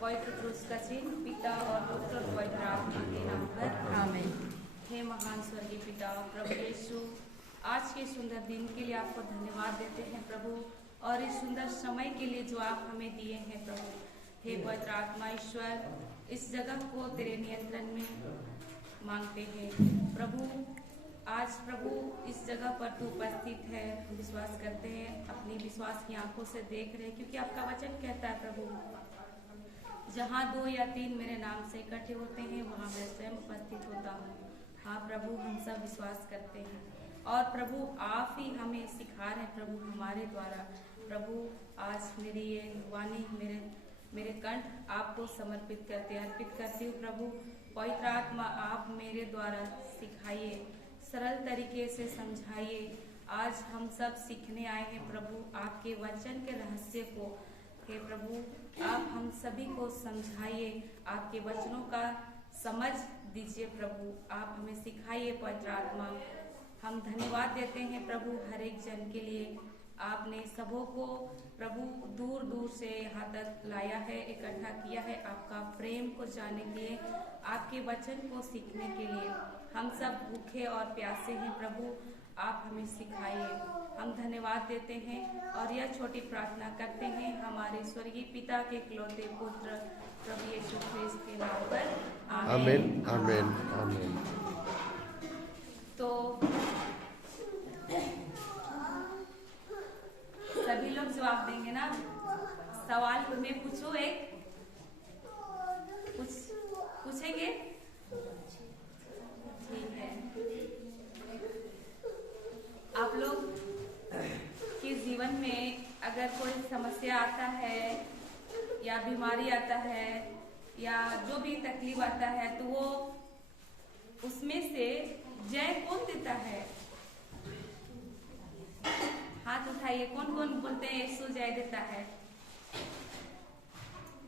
पवित्र क्रूस का चिन्ह पिता और पुत्र और पवित्र आत्मा के नाम पर आमीन। हे महान स्वर्गीय पिता प्रभु यीशु, आज के सुंदर दिन के लिए आपको धन्यवाद देते हैं प्रभु, और इस सुंदर समय के लिए जो आप हमें दिए हैं प्रभु। हे पवित्र आत्मा ईश्वर, इस जगह को तेरे नियंत्रण में मांगते हैं प्रभु। आज प्रभु इस जगह पर तू उपस्थित है, हम विश्वास करते हैं, अपनी विश्वास की आंखों से देख रहे हैं, क्योंकि आपका वचन कहता है प्रभु, जहाँ 2 या 3 मेरे नाम से इकट्ठे होते हैं वहाँ मैं स्वयं उपस्थित होता हूँ। हाँ प्रभु, हम सब विश्वास करते हैं, और प्रभु आप ही हमें सिखा रहे हैं प्रभु हमारे द्वारा। प्रभु आज मेरी ये वाणी, मेरे कंठ आपको समर्पित करते अर्पित करती हूँ प्रभु। पवित्र आत्मा आप मेरे द्वारा सिखाइए, सरल तरीके से समझाइए। आज हम सब सीखने आए हैं प्रभु आपके वचन के रहस्य को। हे प्रभु, आप हम सभी को समझाइए, आपके वचनों का समझ दीजिए प्रभु, आप हमें सिखाइए पवित्र आत्मा। हम धन्यवाद देते हैं प्रभु हर एक जन के लिए। आपने सबों को प्रभु दूर दूर से यहाँ तक लाया है, इकट्ठा किया है आपका प्रेम को जानने के लिए, आपके वचन को सीखने के लिए। हम सब भूखे और प्यासे हैं प्रभु, आप हमें सिखाइए। हम धन्यवाद देते हैं और यह छोटी प्रार्थना करते हैं हमारे स्वर्गीय पिता के इकलौते पुत्र प्रभु यीशु ख्रिस्त के नाम पर आमीन आमीन आमीन। तो सभी लोग जवाब देंगे ना? सवाल मैं पूछूं, एक पूछेंगे? ठीक है। आप लोग के जीवन में अगर कोई समस्या आता है या बीमारी आता है या जो भी तकलीफ आता है, तो वो उसमें से जय कौन देता है? हाथ उठाइए, कौन कौन बोलते हैं यीशु जय देता है?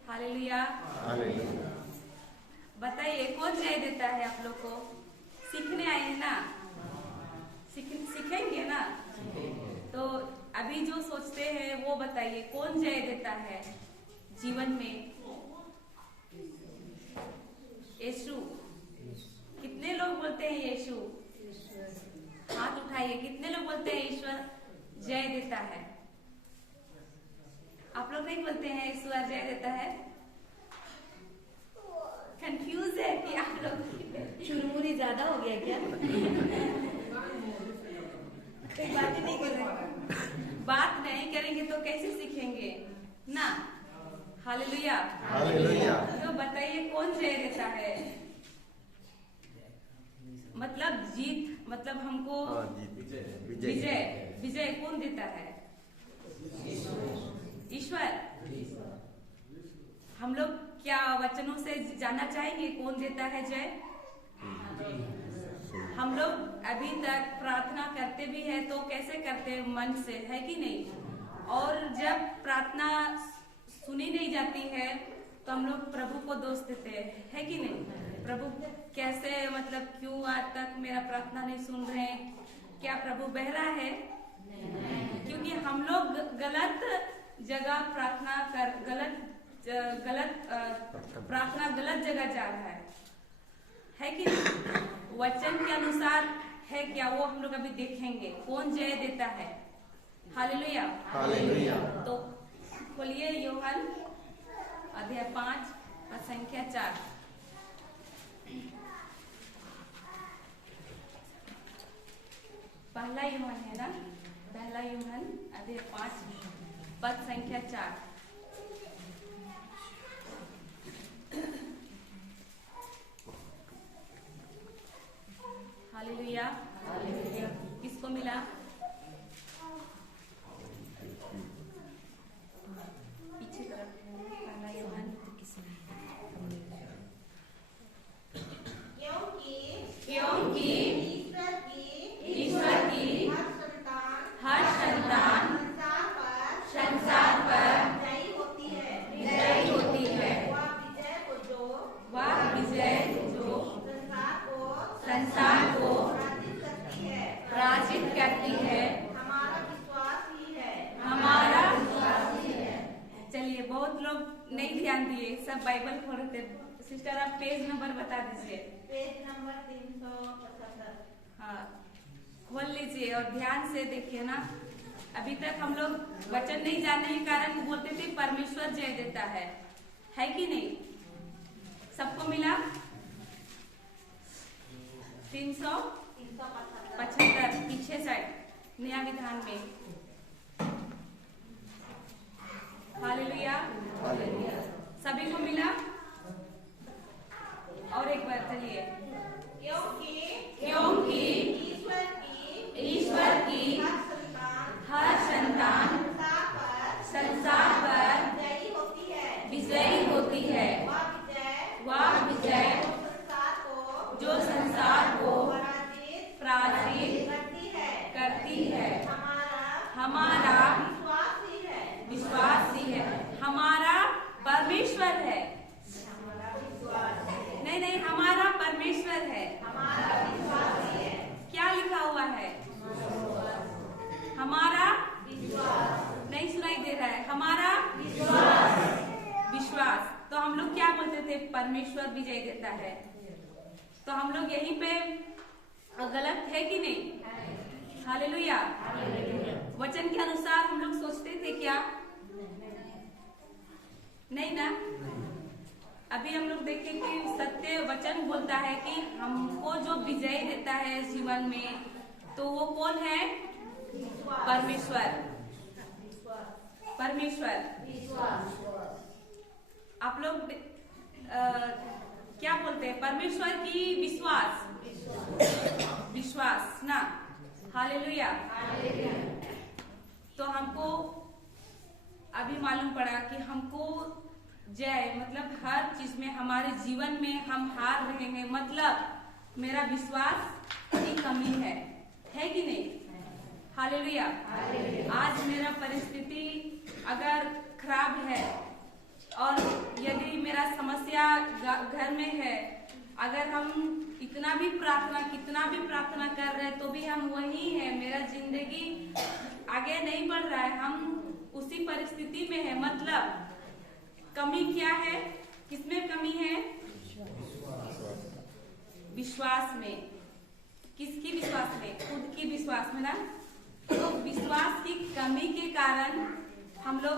हालेलुया। बताइए कौन जय देता है? आप लोग को सीखने आए हैं ना, सीखेंगे ना? तो अभी जो सोचते हैं वो बताइए, कौन जय देता है जीवन में? यीशु। कितने लोग बोलते हैं यीशु? हाथ उठाइए, कितने लोग बोलते हैं ईश्वर जय देता है? आप लोग नहीं बोलते हैं ईश्वर जय देता है? कंफ्यूज है कि आप लोग चुरमुरी ज्यादा हो गया क्या? कोई बात ही नहीं कर रहे। बात नहीं करेंगे तो कैसे सीखेंगे ना? Hallelujah hallelujah. तो बताइए कौन जय देता है? मतलब जीत, मतलब हमको विजय कौन देता है? ईश्वर। हम लोग क्या वचनों से जानना चाहेंगे कौन देता है जय? हम लोग अभी तक प्रार्थना करते भी है तो कैसे करते हैं? मन से, है कि नहीं? और जब प्रार्थना सुनी नहीं जाती है तो हम लोग प्रभु को दोष देते हैं, है कि नहीं? प्रभु कैसे, मतलब क्यों आज तक मेरा प्रार्थना नहीं सुन रहे हैं? क्या प्रभु बहरा है? क्योंकि हम लोग गलत जगह प्रार्थना कर, गलत प्रार्थना गलत जगह जा रहा है कि नहीं? वचन के अनुसार है क्या वो? हम लोग अभी देखेंगे कौन जय देता है। Hallelujah hallelujah. तो खोलिए यूहन्ना अध्याय 5 और संख्या 4। पहला यूहन्ना है ना? पहला यूहन्ना अध्याय 5 पद संख्या 4। Hallelujah hallelujah. किसको मिला? पीछे तरफ पहला यूहन्ना। क्योंकि ईश्वर की हर संतान संसार पर विजयी होती है। वह विजय जो संसार को लोग नहीं ध्यान दिए, सब बाइबल खोल रहे थे। सिस्टर आप पेज नंबर बता दीजिए। Page number 375। हाँ, खोल लीजिए और ध्यान से देखिए ना। अभी तक हम लोग वचन नहीं जानने के कारण बोलते थे परमेश्वर जय देता है कि नहीं? सबको मिला? 375 पीछे साइड नया विधान में। हालेलुया, सभी को मिला? और एक बार चलिए। क्योंकि ईश्वर की हर संतान संसार पर विजयी होती है। वह विजय जो संसार को पराजित करती है। हमारा विश्वास ही है। हमारा परमेश्वर है। नहीं, हमारा परमेश्वर है। क्या लिखा हुआ है? हमारा नहीं सुनाई दे रहा है। हमारा विश्वास। तो हम लोग क्या बोलते थे? परमेश्वर विजय देता है। तो हम लोग यहीं पे गलत है कि नहीं? हालेलुया। वचन के अनुसार हम लोग सोचते थे क्या? नहीं ना। अभी हम लोग देखें कि सत्य वचन बोलता है कि हमको जो विजय देता है जीवन में, तो वो कौन है? परमेश्वर। आप लोग क्या बोलते हैं? परमेश्वर की विश्वास ना। हालेलुया। तो हमको अभी मालूम पड़ा कि हमको जय मतलब हर चीज में, हमारे जीवन में हम हार रहे हैं, मतलब मेरा विश्वास की कमी है कि नहीं? हालेलुया। आज मेरा परिस्थिति अगर खराब है और यदि मेरा समस्या घर में है, अगर हम कितना भी प्रार्थना कर रहे हैं तो भी हम वही है। मेरा जिंदगी आगे नहीं बढ़ रहा है, हम उसी परिस्थिति में है। मतलब कमी क्या है? किसमें कमी है? विश्वास में। किसकी विश्वास में? खुद की विश्वास में ना। तो विश्वास की कमी के कारण हम लोग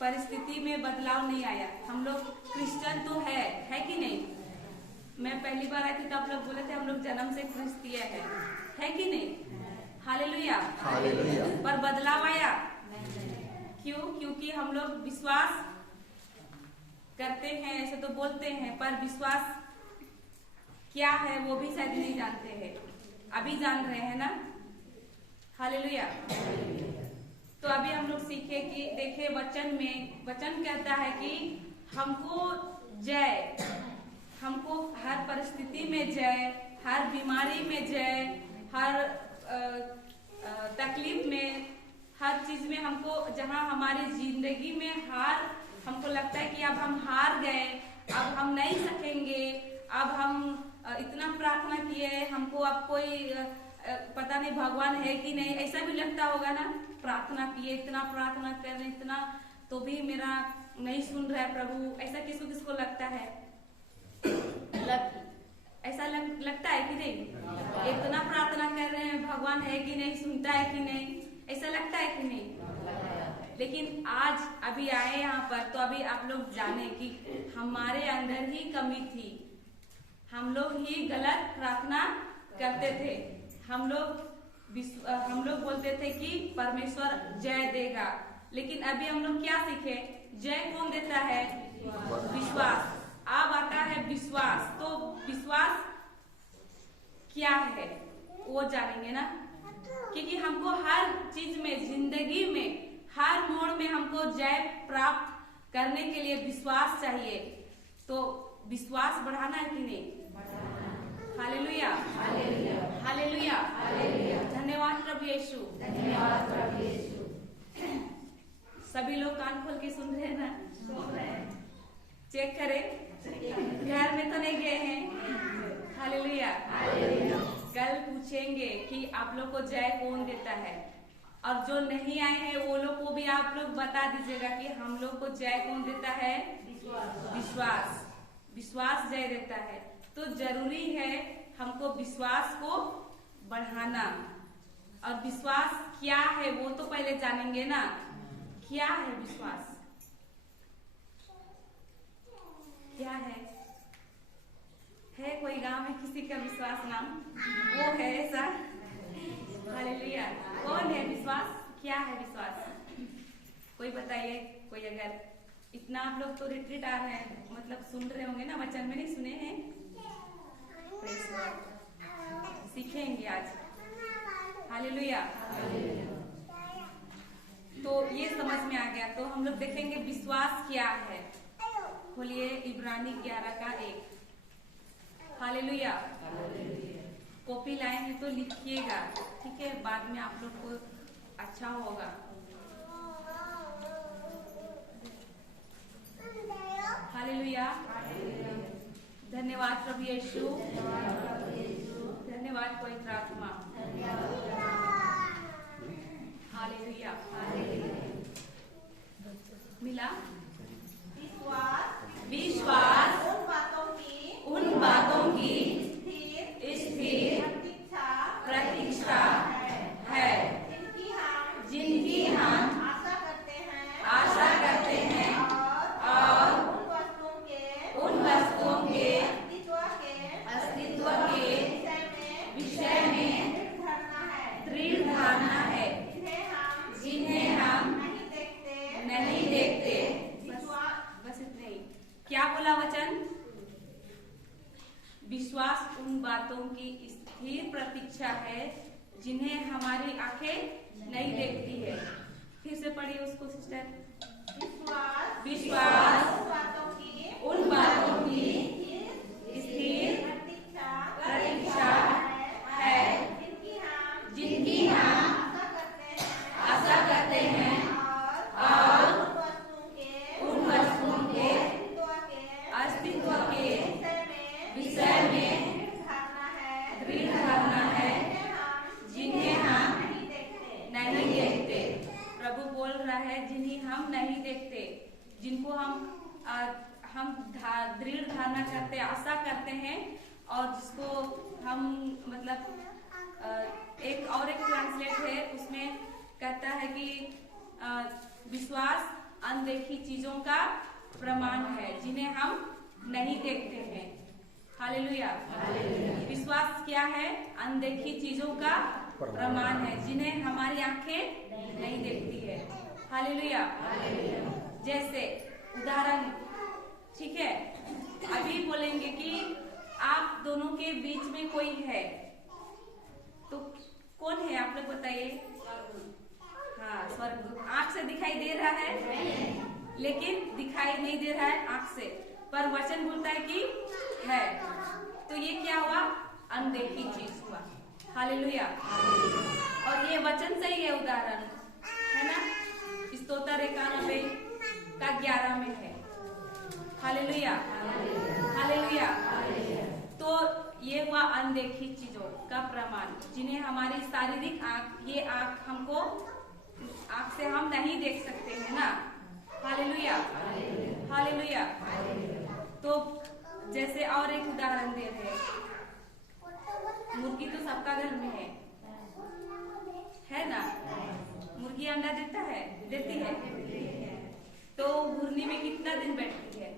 परिस्थिति में बदलाव नहीं आया। हम लोग क्रिश्चियन तो है कि नहीं? मैं पहली बार आई थी तो आप लोग बोले थे हम लोग जन्म से क्रिस्तीय है कि नहीं? हालेलुया। पर बदलाव आया क्यों? क्योंकि हम लोग विश्वास करते हैं, ऐसे तो बोलते हैं, पर विश्वास क्या है वो भी शायद नहीं जानते हैं। अभी जान रहे हैं ना। हालेलुया। तो अभी हम लोग सीखे कि देखे वचन कहता है कि हमको हर परिस्थिति में जय, हर बीमारी में जय, हर तकलीफ में, हर चीज में हमको, जहाँ हमारी जिंदगी में हमको लगता है कि अब हम हार गए, अब हम नहीं सकेंगे, अब हम इतना प्रार्थना किए, हमको अब कोई पता नहीं भगवान है कि नहीं, ऐसा भी लगता होगा ना। प्रार्थना किए, इतना प्रार्थना कर रहे, इतना तो भी मेरा नहीं सुन रहा है प्रभु। ऐसा किसको लगता है? ऐसा लगता है कि नहीं? इतना प्रार्थना कर रहे हैं, भगवान है कि नहीं, सुनता है कि नहीं, ऐसा लगता है कि नहीं? लेकिन आज अभी आए यहाँ पर तो अभी आप लोग जाने कि हमारे अंदर ही कमी थी। हम लोग ही गलत प्रार्थना करते थे। हम लोग बोलते थे कि परमेश्वर जय देगा, लेकिन अभी हम लोग क्या सीखे? जय कौन देता है? विश्वास। अब आता है विश्वास। तो विश्वास क्या है वो जानेंगे ना, क्योंकि हमको हर चीज में, जिंदगी में, हर मोड़ में हमको जय प्राप्त करने के लिए विश्वास चाहिए। तो विश्वास बढ़ाना है कि नहीं? हालेलुया, हालेलुया, धन्यवाद प्रभु यीशु। सभी लोग कान खोल के सुन रहे हैं ना? चेक करें, घर में तो नहीं गए हैं। हालेलुया। कल पूछेंगे कि आप लोग को जय कौन देता है। और जो नहीं आए हैं वो लोग को भी आप लोग बता दीजिएगा कि हम लोग को जय कौन देता है? विश्वास। विश्वास जय देता है। तो जरूरी है हमको विश्वास को बढ़ाना। और विश्वास क्या है वो तो पहले जानेंगे ना। क्या है विश्वास? क्या है कोई गांव में किसी का विश्वास नाम वो है ऐसा? हालेलुया। कौन है विश्वास? क्या है विश्वास? कोई बताइए। कोई अगर इतना आप लोग तो रिट्रीट आ रहे हैं, मतलब सुन रहे होंगे ना, वचन में नहीं सुने हैं? सीखेंगे आज। हालेलुया। तो ये समझ में आ गया। तो हम लोग देखेंगे विश्वास क्या है। खोलिए इब्रानी 11:1। हालेलुया। कॉपी लाए हैं तो लिखिएगा, ठीक है? बाद में आप लोग को अच्छा होगा। हालेलुया। धन्यवाद प्रभु यीशु। धन्यवाद पवित्र आत्मा। हालेलुया। मिला? विश्वास उन बातों की स्थिर प्रतीक्षा है जिनकी हम आशा करते हैं और उन वस्तुओं के अस्तित्व के विषय में दृढ़ धारणा है जिन्हें हम नहीं देखते। बस इतना ही। क्या बोला वचन? विश्वास उन बातों की स्थिर प्रतीक्षा है जिन्हें हमारी आंखें नहीं देखती है। फिर से पढ़िए उसको सिस्टर। विश्वास उन बातों की स्थिर प्रतीक्षा है जिनकी हम आशा करते हैं और उन वस्तुओं के अस्तित्व के विषय में दृढ़ धारणा है जिन्हें हम नहीं देखते। प्रभु बोल रहा है जिन्हें हम नहीं देखते, जिनको हम दृढ़ धारणा करते, आशा करते हैं, और जिसको हम मतलब एक ट्रांसलेट है उसमें कहता है कि विश्वास अनदेखी चीजों का प्रमाण है जिन्हें हम नहीं देखते हैं। हालेलुया। विश्वास क्या है? अनदेखी चीजों का प्रमाण है जिन्हें हमारी आंखें नहीं देखती है। हालेलुया। जैसे उदाहरण, ठीक है? अभी बोलेंगे कि आप दोनों के बीच में कोई है, तो कौन है आप लोग बताइए? हाँ, स्वर्ग। आंख से दिखाई दे रहा है लेकिन दिखाई नहीं दे रहा है आंख से, पर वचन बोलता है कि है। तो ये क्या हुआ? अनदेखी चीज हुआ। हालेलुया। और ये वचन से ही है, उदाहरण है ना? स्तोत्र 91:11 में है। हालेलुया। हालेलुया। तो ये हुआ अनदेखी चीजों का प्रमाण जिन्हें हमारी शारीरिक आंख, ये आंख हमको, आंख से हम नहीं देख सकते हैं ना। हालेलुया। हालेलुया। तो जैसे और एक उदाहरण दे रहे हैं, मुर्गी तो सबका घर में है ना? मुर्गी अंडा देता है, देती है। तो घुर्नी में कितना दिन बैठती है?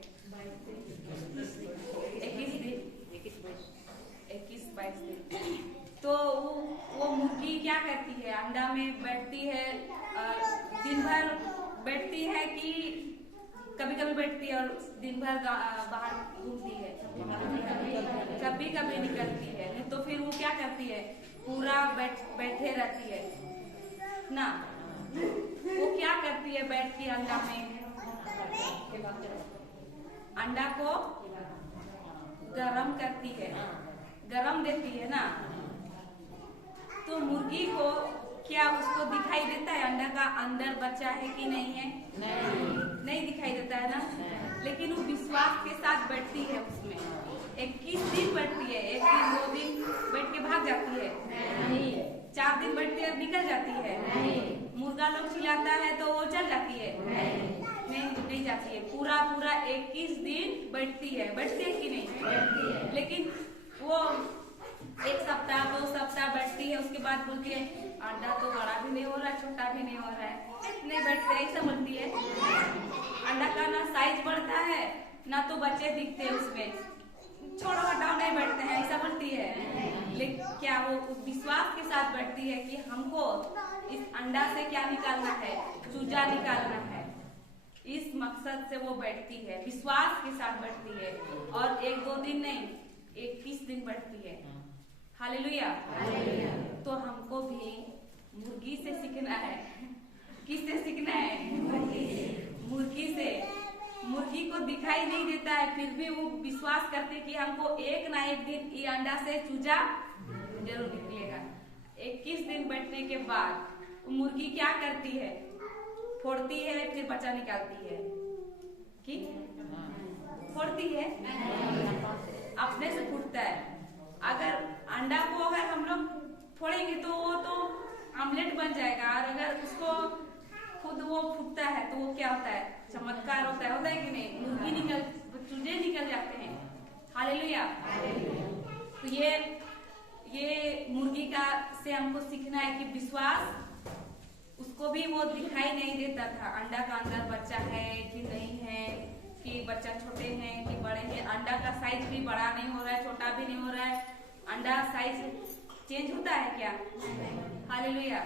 21-22 दिन। तो वो मुर्गी क्या करती है? अंडा में बैठती है, दिन भर बैठती है कि कभी कभी बैठती है और दिन भर बाहर घूमती है, कभी कभी निकलती है। नहीं तो फिर वो क्या करती है? पूरा बैठे रहती है ना। वो क्या करती है? बैठ के अंडा में अंडा को गरम करती है, गरम देती है ना। तो मुर्गी को क्या उसको दिखाई देता है अंडा का अंदर बच्चा है कि नहीं है? नहीं दिखाई देता है ना। लेकिन वो विश्वास के साथ बैठती है उसमें। 21 दिन बैठती है, 1 दिन 2 दिन बैठ के भाग जाती है? नहीं। 4 दिन बैठती है निकल जाती है? नहीं। मुर्गा लोग खिलाता है तो वो चल जाती है? नहीं जाती है। पूरा 21 दिन बैठती है कि नहीं? लेकिन वो 1 सप्ताह 2 सप्ताह बैठती है, उसके बाद बोलती है अंडा तो बड़ा भी नहीं हो रहा, छोटा भी नहीं हो रहा है, इतने बैठते हैं, ऐसा बोलती है। अंडा का ना साइज बढ़ता है ना तो बच्चे दिखते हैं उसमें, छोड़ो हटाओ नहीं बैठते हैं, ऐसा बोलती है। लेकिन क्या वो विश्वास के साथ बैठती है कि हमको इस अंडा से क्या निकालना है? चूजा निकालना है। इस मकसद से वो बैठती है, विश्वास के साथ बैठती है। और 1-2 दिन नहीं, 21 दिन बैठती है। हालेलुया। तो हमको भी मुर्गी से सीखना है। किससे सीखना है? मुर्गी से। मुर्गी को दिखाई नहीं देता है, फिर भी वो विश्वास करते कि हमको एक ना एक दिन ये अंडा से चूजा जरूर निकलेगा। 21 दिन बैठने के बाद मुर्गी क्या करती है? फोड़ती है, फिर बच्चा निकालती है कि फोड़ती है? अपने से फूटता है। अगर अंडा को अगर हम लोग फोड़ेंगे तो वो तो आमलेट बन जाएगा, और अगर उसको खुद वो फूटता है तो वो क्या होता है? चमत्कार होता है कि नहीं? मुर्गी चूजे निकल जाते हैं। हालेलुया। तो ये मुर्गी का से हमको सीखना है कि विश्वास, उसको भी वो दिखाई नहीं देता था अंडा का अंदर बच्चा है कि नहीं है, कि बच्चा छोटे हैं कि बड़े हैं। अंडा का साइज भी बड़ा नहीं हो रहा है, छोटा भी नहीं हो रहा है। अंडा साइज चेंज होता है क्या? हालेलुया।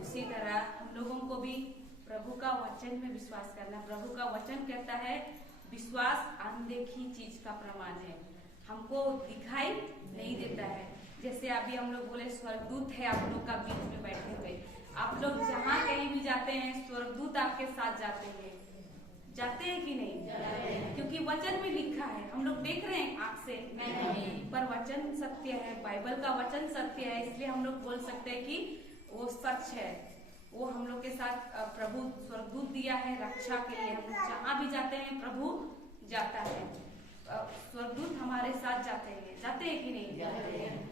उसी तरह हम लोगों को भी प्रभु का वचन में विश्वास करना। प्रभु का वचन कहता है विश्वास अनदेखी चीज का प्रमाण है, हमको दिखाई नहीं देता है। जैसे अभी हम लोग बोले स्वर्गदूत है आप लोग का बीच में बैठे हुए। आप लोग जहाँ कहीं भी जाते हैं स्वर्गदूत आपके साथ जाते हैं कि नहीं? क्योंकि वचन में लिखा है, हम लोग देख रहे हैं आँख से पर वचन सत्य है, बाइबल का वचन सत्य है, इसलिए हम लोग बोल सकते हैं कि वो सच है। वो हम लोग के साथ प्रभु स्वर्गदूत दिया है रक्षा के लिए। हम लोग जहाँ भी जाते हैं प्रभु जाता है, स्वर्गदूत हमारे साथ जाते हैं कि नहीं?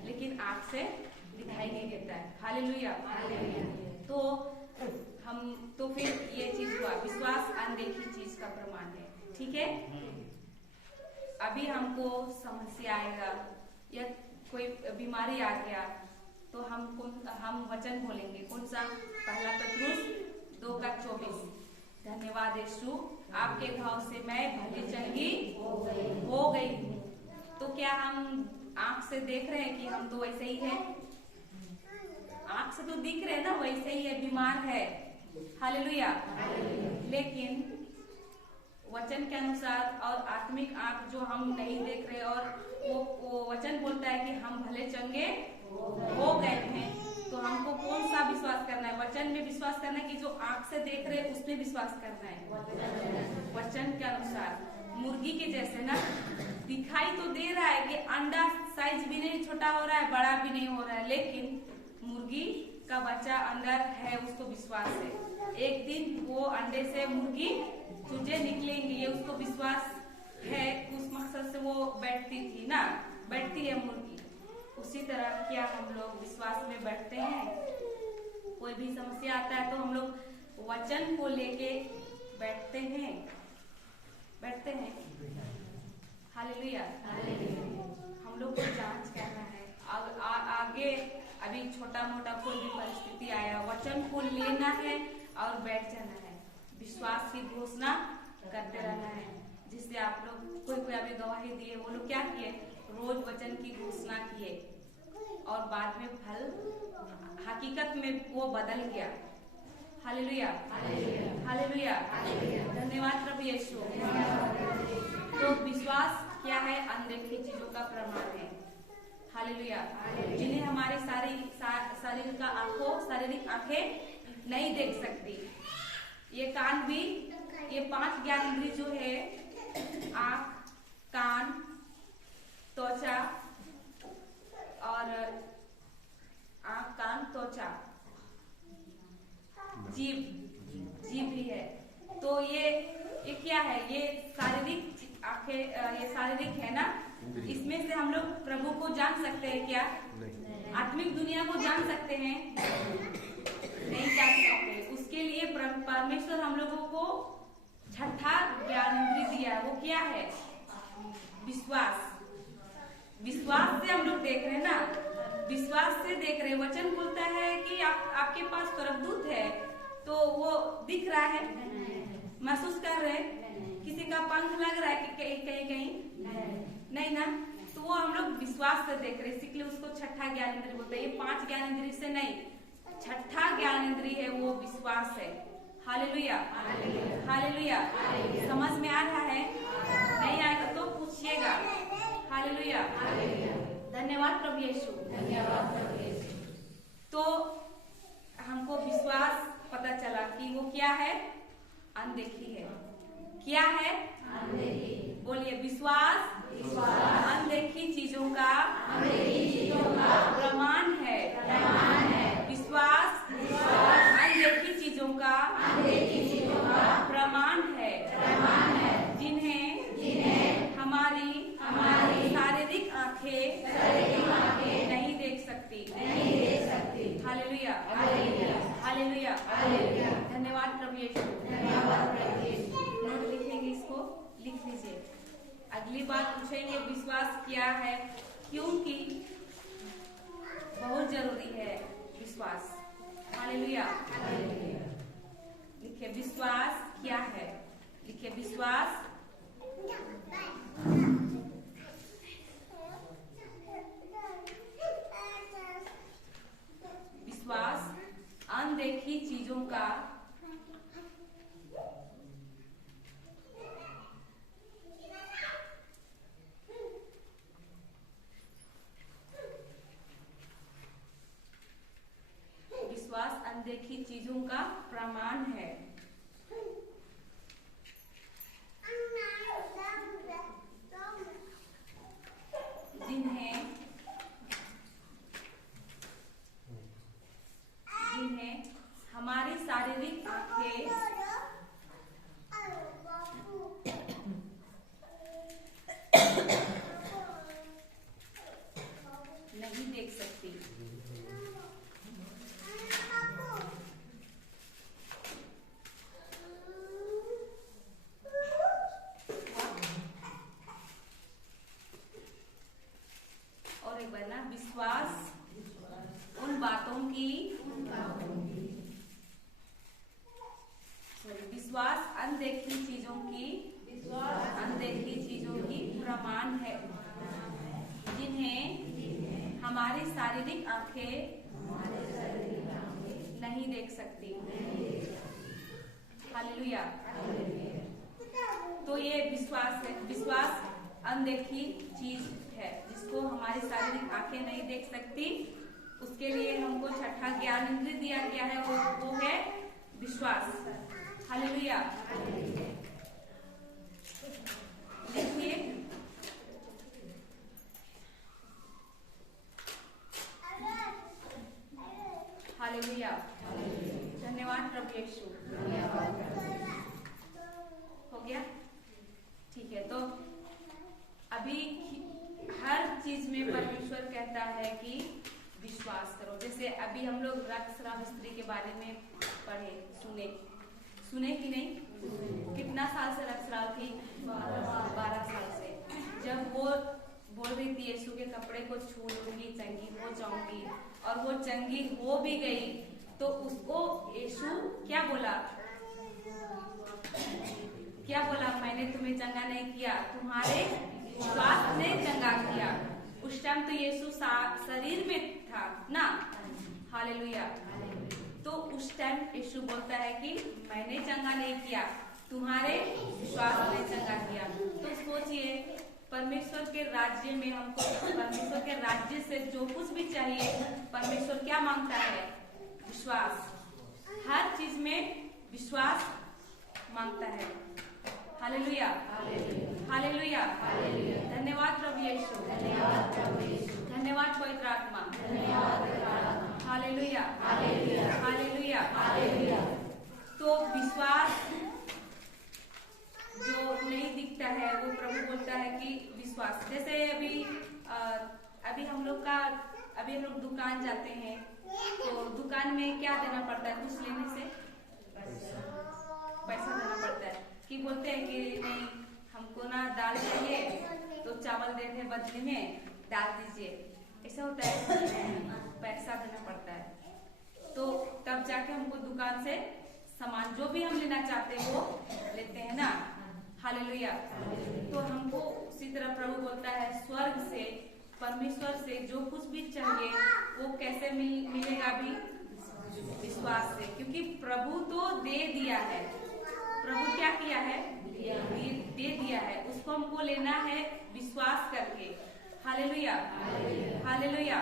लेकिन आँख से दिखाई नहीं देता है। हालेलुया। तो फिर ये चीज हुआ, विश्वास अनदेखी चीज का प्रमाण है। ठीक है। अभी हमको समस्या आएगा या कोई बीमारी आ गया तो हम वचन बोलेंगे। कौन सा? 1 पतरुस 2:24। धन्यवाद यीशु, आपके घाव से मैं भली चंगी हो गई हूँ। तो क्या हम आँख से देख रहे हैं कि हम तो वैसे ही है? आँख से तो दिख रहे हैं ना, वैसे ही है, बीमार है। हालेलुया। लेकिन वचन के अनुसार और आत्मिक आँख जो हम नहीं देख रहे, और वो वचन बोलता है कि हम भले चंगे हो गए हैं। तो हमको कौन सा विश्वास करना है? वचन में विश्वास करना है कि जो आँख से देख रहे हैं उसमें विश्वास करना है। वचन के अनुसार मुर्गी के जैसे ना, दिखाई तो दे रहा है कि अंडा साइज भी नहीं छोटा हो रहा है, बड़ा भी नहीं हो रहा है, लेकिन मुर्गी का बच्चा अंदर है, उसको विश्वास है एक दिन वो अंडे से मुर्गी चूजे निकलेंगे, ये उसको विश्वास है। उस मकसद से वो बैठती थी ना, बैठती है मुर्गी। उसी तरह क्या हम लोग विश्वास में बैठते हैं? कोई भी समस्या आता है तो हम लोग वचन को लेके बैठते हैं। हालेलुया। हम लोग को जांच करना है। आगे अभी छोटा मोटा कोई भी परिस्थिति आया, वचन को लेना है और बैठ जाना है, विश्वास की घोषणा करते रहना है। जिससे आप लोग कोई अभी गवाही दिए, वो लोग क्या किए? रोज वचन की घोषणा किए और बाद में फल हकीकत में वो बदल गया। हालेलुया। हालेलुया। धन्यवाद प्रभु यीशु। तो विश्वास क्या है? अनदेखी चीजों का प्रमाण है। हालेलुया। जिन्हें हमारे शरीर का शारीरिक आंखें नहीं देख सकती, ये कान भी, ये 5 ज्ञानेंद्रिय जो है, आँख, कान, त्वचा और आँख, कान, त्वचा, जीभ भी है। तो ये क्या है? ये शारीरिक आंखें, ये शारीरिक है ना, इसमें से हम लोग प्रभु को जान सकते हैं क्या? आत्मिक दुनिया को जान सकते हैं? नहीं जान सकते। उसके लिए परमेश्वर हम लोगों को छठा ज्ञान इंद्रिय दिया है। वो क्या है? विश्वास। विश्वास से हम लोग देख रहे हैं ना, विश्वास से देख रहे हैं। वचन बोलता है कि आपके पास स्वर्गदूत है तो वो दिख रहा है, महसूस कर रहे हैं। किसी का पंख लग रहा है कि कहीं नहीं ना, तो वो हम लोग विश्वास से देख रहे हैं, इसीलिए उसको छठा ज्ञान इंद्रिय बोलते हैं। ये 5 ज्ञान इंद्रिय से नहीं, छठा ज्ञान इंद्रिय है वो विश्वास है। Hallelujah, hallelujah. समझ में आ रहा है? नहीं आएगा तो पूछिएगा। हालेलुया, धन्यवाद प्रभु यीशु, धन्यवाद प्रभु यीशु। तो हमको विश्वास पता चला कि वो क्या है? अनदेखी है। क्या है? अनदेखी। बोलिए, विश्वास अनदेखी चीजों का प्रमाण है। विश्वास अनदेखी चीजों का प्रमाण है, जिन्हें हमारी शारीरिक आंखें नहीं देख सकती। हालेलुया, हालेलुया, धन्यवाद प्रभु यीशु। नोट लिखेंगे, इसको लिख लीजिए। अगली बात पूछेंगे विश्वास क्या है, क्योंकि बहुत जरूरी है विश्वास। हालेलुया, लिखिए विश्वास क्या है, लिखिए विश्वास अनदेखी चीजों का अनदेखी चीजों का प्रमाण है, जिन्हें हमारी शारीरिक आंखें नहीं देख सकती। और एक बार ना, विश्वास उन बातों की विश्वास अनदेखी चीजों की प्रमाण है, जिन्हें हमारी शारीरिक आंखें नहीं देख सकती। हालेलुया। तो ये विश्वास है। विश्वास अनदेखी चीज है जिसको हमारी शारीरिक आंखें नहीं देख सकती। उसके लिए हमको छठा ज्ञान इंद्रिय दिया गया है, वो है विश्वास। हालेलुया। देखिए, हालेलुया, धन्यवाद प्रभु यीशु। हो गया? ठीक है। तो अभी हर चीज में परमेश्वर कहता है कि विश्वास करो। जैसे अभी हम लोग रक्तस्राव स्त्री के बारे में पढ़े, सुने कि नहीं? कितना साल से रक्तस्राव थी? 12 साल से। जब वो बोल रही थी यीशु के कपड़े को छू लूंगी, चंगी हो जाऊंगी, और वो चंगी हो भी गई, तो उसको यीशु क्या बोला? मैंने तुम्हें चंगा नहीं किया, तुम्हारे विश्वास ने चंगा किया। उस टाइम तो यीशु शरीर में था ना। हालेलुया। तो उस टाइम यीशु बोलता है कि मैंने चंगा नहीं किया, तुम्हारे विश्वास ने चंगा किया। तो सोचिए, परमेश्वर के राज्य में हमको, परमेश्वर के राज्य से जो कुछ भी चाहिए, परमेश्वर क्या मांगता है? विश्वास। हर चीज में विश्वास मांगता है। हालेलुया, हालेलुया, धन्यवाद प्रभु यीशु, धन्यवाद पवित्र आत्मा, हालेलुया, हालेलुया। तो विश्वास जो नहीं दिखता है वो प्रभु बोलता है कि विश्वास। जैसे अभी हम लोग दुकान जाते हैं तो दुकान में क्या देना पड़ता है कुछ लेने से? पैसा देना पड़ता है। कि बोलते हैं कि नहीं हमको ना दाल चाहिए तो चावल दे दे बदले में डाल दीजिए, ऐसा होता है? पैसा देना पड़ता है। तो तब जाके हमको दुकान से सामान जो भी हम लेना चाहते हैं वो लेते हैं ना। हालेलुया। तो हमको उसी तरह प्रभु बोलता है स्वर्ग से परमेश्वर से जो कुछ भी चाहिए वो कैसे मिलेगा भी? विश्वास से, क्योंकि प्रभु तो दे दिया है। प्रभु क्या किया है? दे दिया है। उसको हमको लेना है विश्वास करके। Hallelujah, hallelujah.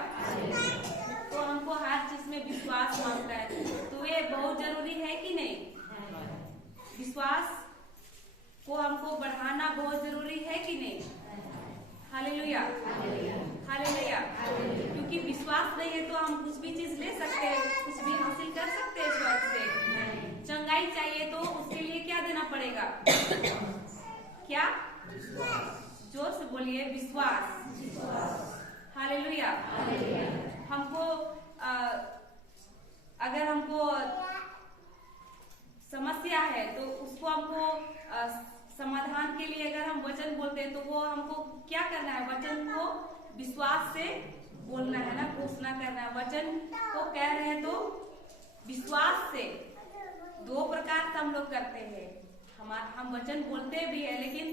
तो हमको हर चीज में विश्वास मांगता है, तो ये बहुत जरूरी है कि नहीं? विश्वास को हमको बढ़ाना बहुत जरूरी है कि नहीं? Hallelujah, hallelujah. क्योंकि विश्वास नहीं है तो हम कुछ भी चीज ले सकते हैं, कुछ भी हासिल कर सकते हैं स्वर्ग से। चंगाई चाहिए तो उसके लिए क्या देना पड़ेगा? क्या? जोर से बोलिए, विश्वास। हालेलुया। हमको अगर हमको समस्या है तो उसको हमको समाधान के लिए अगर हम वचन बोलते हैं तो वो हमको क्या करना है? वचन को विश्वास से बोलना है ना, घोषणा करना है। वचन को कह रहे हैं तो विश्वास से। दो प्रकार से हम लोग करते हैं। हम वचन बोलते भी है लेकिन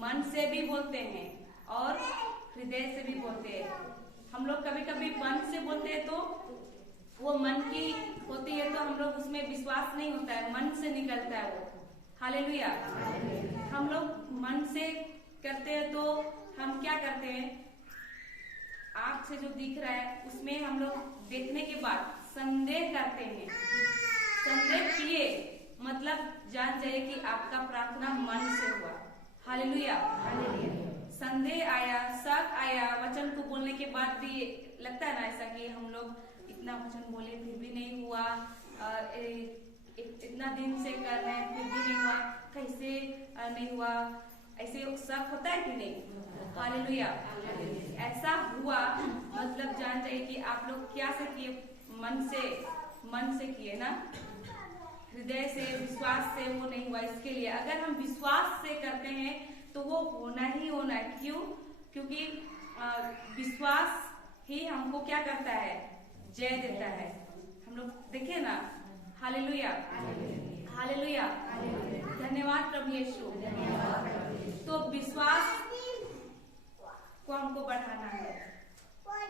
मन से भी बोलते हैं और हृदय से भी बोलते हैं। हम लोग कभी कभी मन से बोलते हैं तो वो मन की होती है तो हम लोग उसमें विश्वास नहीं होता है, मन से निकलता है वो। हालेलुया। हम लोग मन से करते हैं तो हम क्या करते हैं? आँख से जो दिख रहा है उसमें हम लोग देखने के बाद संदेह करते हैं। संदेह किए मतलब जान जाइए कि आपका प्रार्थना मन से हुआ। हालेलुया। संदेह आया, शक आया, वचन को बोलने के बाद भी लगता है ना ऐसा कि हम लोग इतना वचन बोले फिर भी नहीं हुआ, इतना दिन से कर रहे हैं फिर भी नहीं हुआ, कैसे नहीं हुआ, ऐसे शक होता है कि नहीं? हालेलुया। ऐसा हुआ मतलब जान जाइए कि आप लोग क्या से किए? मन से किए ना, हृदय से, विश्वास से वो नहीं हुआ। इसके लिए अगर हम विश्वास से करते हैं तो वो होना ही होना है। क्यों? क्योंकि विश्वास ही हमको क्या करता है? जय देता है। हम लोग देखिए ना। Hallelujah, hallelujah. धन्यवाद प्रभु यीशु। तो विश्वास को हमको बढ़ाना है।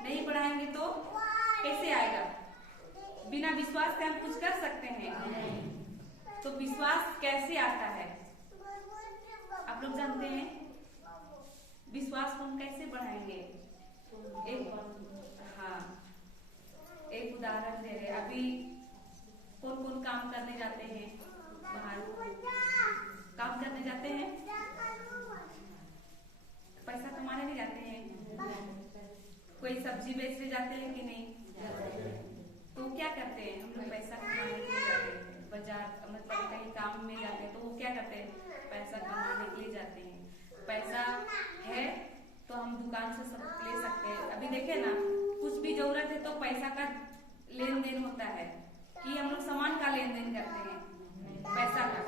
नहीं बढ़ाएंगे तो कैसे आएगा? बिना विश्वास के हम कुछ कर सकते हैं? तो विश्वास कैसे आता है आप लोग जानते हैं? विश्वास को हम कैसे बढ़ाएंगे? एक उदाहरण दे रहे। अभी कौन कौन काम करने जाते हैं? बाहर काम करने जाते हैं, पैसा कमाने नहीं जाते हैं? कोई सब्जी बेचने जाते हैं कि नहीं? तो क्या करते हैं? हम लोग पैसा कमाने के लिए जाते हैं। बाजार मतलब कहीं काम में जाते हैं तो वो क्या करते हैं? पैसा कमाने के लिए जाते हैं। पैसा है तो हम दुकान से सब ले सकते हैं। अभी देखे ना, कुछ भी जरूरत है तो पैसा का लेन देन होता है कि हम लोग सामान का लेन देन करते हैं, पैसा का।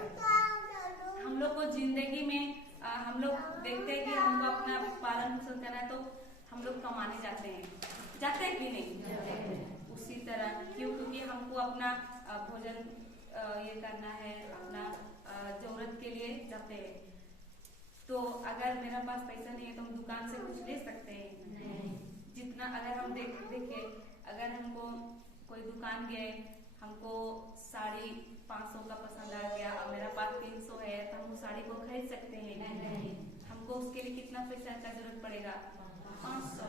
हम लोग को जिंदगी में हम लोग देखते हैं कि हमको अपना पालन पोषण करना है तो हम लोग कमाने जाते हैं कि नहीं? उसी तरह क्यों? क्योंकि हमको अपना भोजन ये करना है, अपना जरूरत के लिए जाते हैं। तो अगर मेरा पास पैसा नहीं है तो हम दुकान से कुछ ले सकते हैं? जितना अगर हम देखिए, अगर हमको कोई दुकान गए, हमको साड़ी 500 का पसंद आ गया और मेरा पास 300 है तो हम उस साड़ी को खरीद सकते हैं? हमको उसके लिए कितना पैसा का जरूरत पड़ेगा? 500।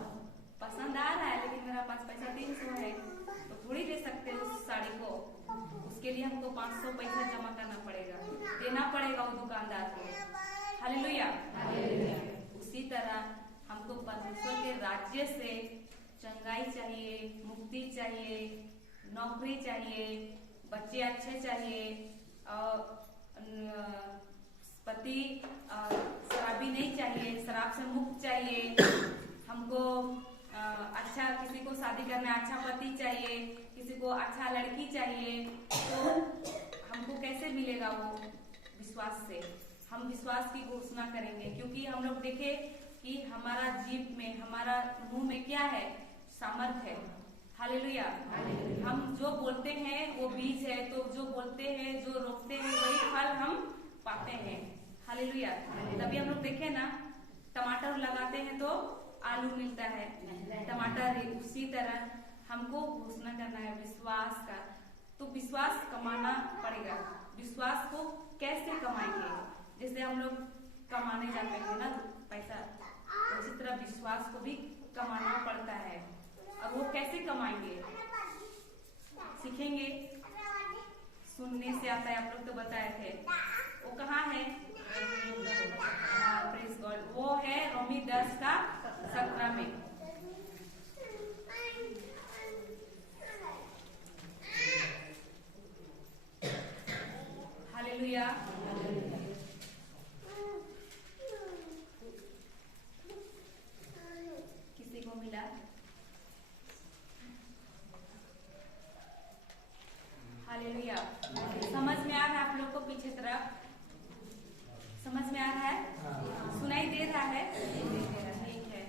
पसंद आ रहा है लेकिन मेरा पास पैसा 300 है तो थोड़ी ले सकते हैं उस साड़ी को। उसके लिए हमको 500 पैसा जमा करना पड़ेगा, देना पड़ेगा वो दुकानदार को। हालेलुया। उसी तरह हमको परमेश्वर के राज्य से चंगाई चाहिए, मुक्ति चाहिए, नौकरी चाहिए, बच्चे अच्छे चाहिए, पति शराबी नहीं चाहिए, शराब से मुक्त चाहिए। हमको अच्छा किसी को शादी करना, अच्छा पति चाहिए, किसी को अच्छा लड़की चाहिए, तो हमको कैसे मिलेगा वो? विश्वास से। हम विश्वास की घोषणा करेंगे, क्योंकि हम लोग देखे कि हमारा जीभ में, हमारा मुंह में क्या है? सामर्थ है। हालेलुया। हम जो बोलते हैं वो बीज है, तो जो बोलते हैं, जो रोपते हैं, वही फल हम पाते हैं। हालेलुया। तभी हम लोग देखे ना, टमाटर लगाते हैं तो आलू मिलता है, टमाटर उसी तरह हमको घोषणा करना है विश्वास का। तो विश्वास कमाना पड़ेगा। विश्वास को कैसे कमाएंगे? जैसे हम लोग कमाने जाते हैं ना पैसा, उसी तरह विश्वास को भी कमाना पड़ता है। अब वो कैसे कमाएंगे? सीखेंगे। सुनने से आता है, आप लोग तो बताए थे। वो कहाँ है? Praise God. वो है रोमी 10:17 में। हालेलुया। किसी को मिला? हालेलुया। समझ में आ रहा है आप लोग को? पीछे तरफ समझ में आ रहा है? सुनाई दे रहा है? ठीक है।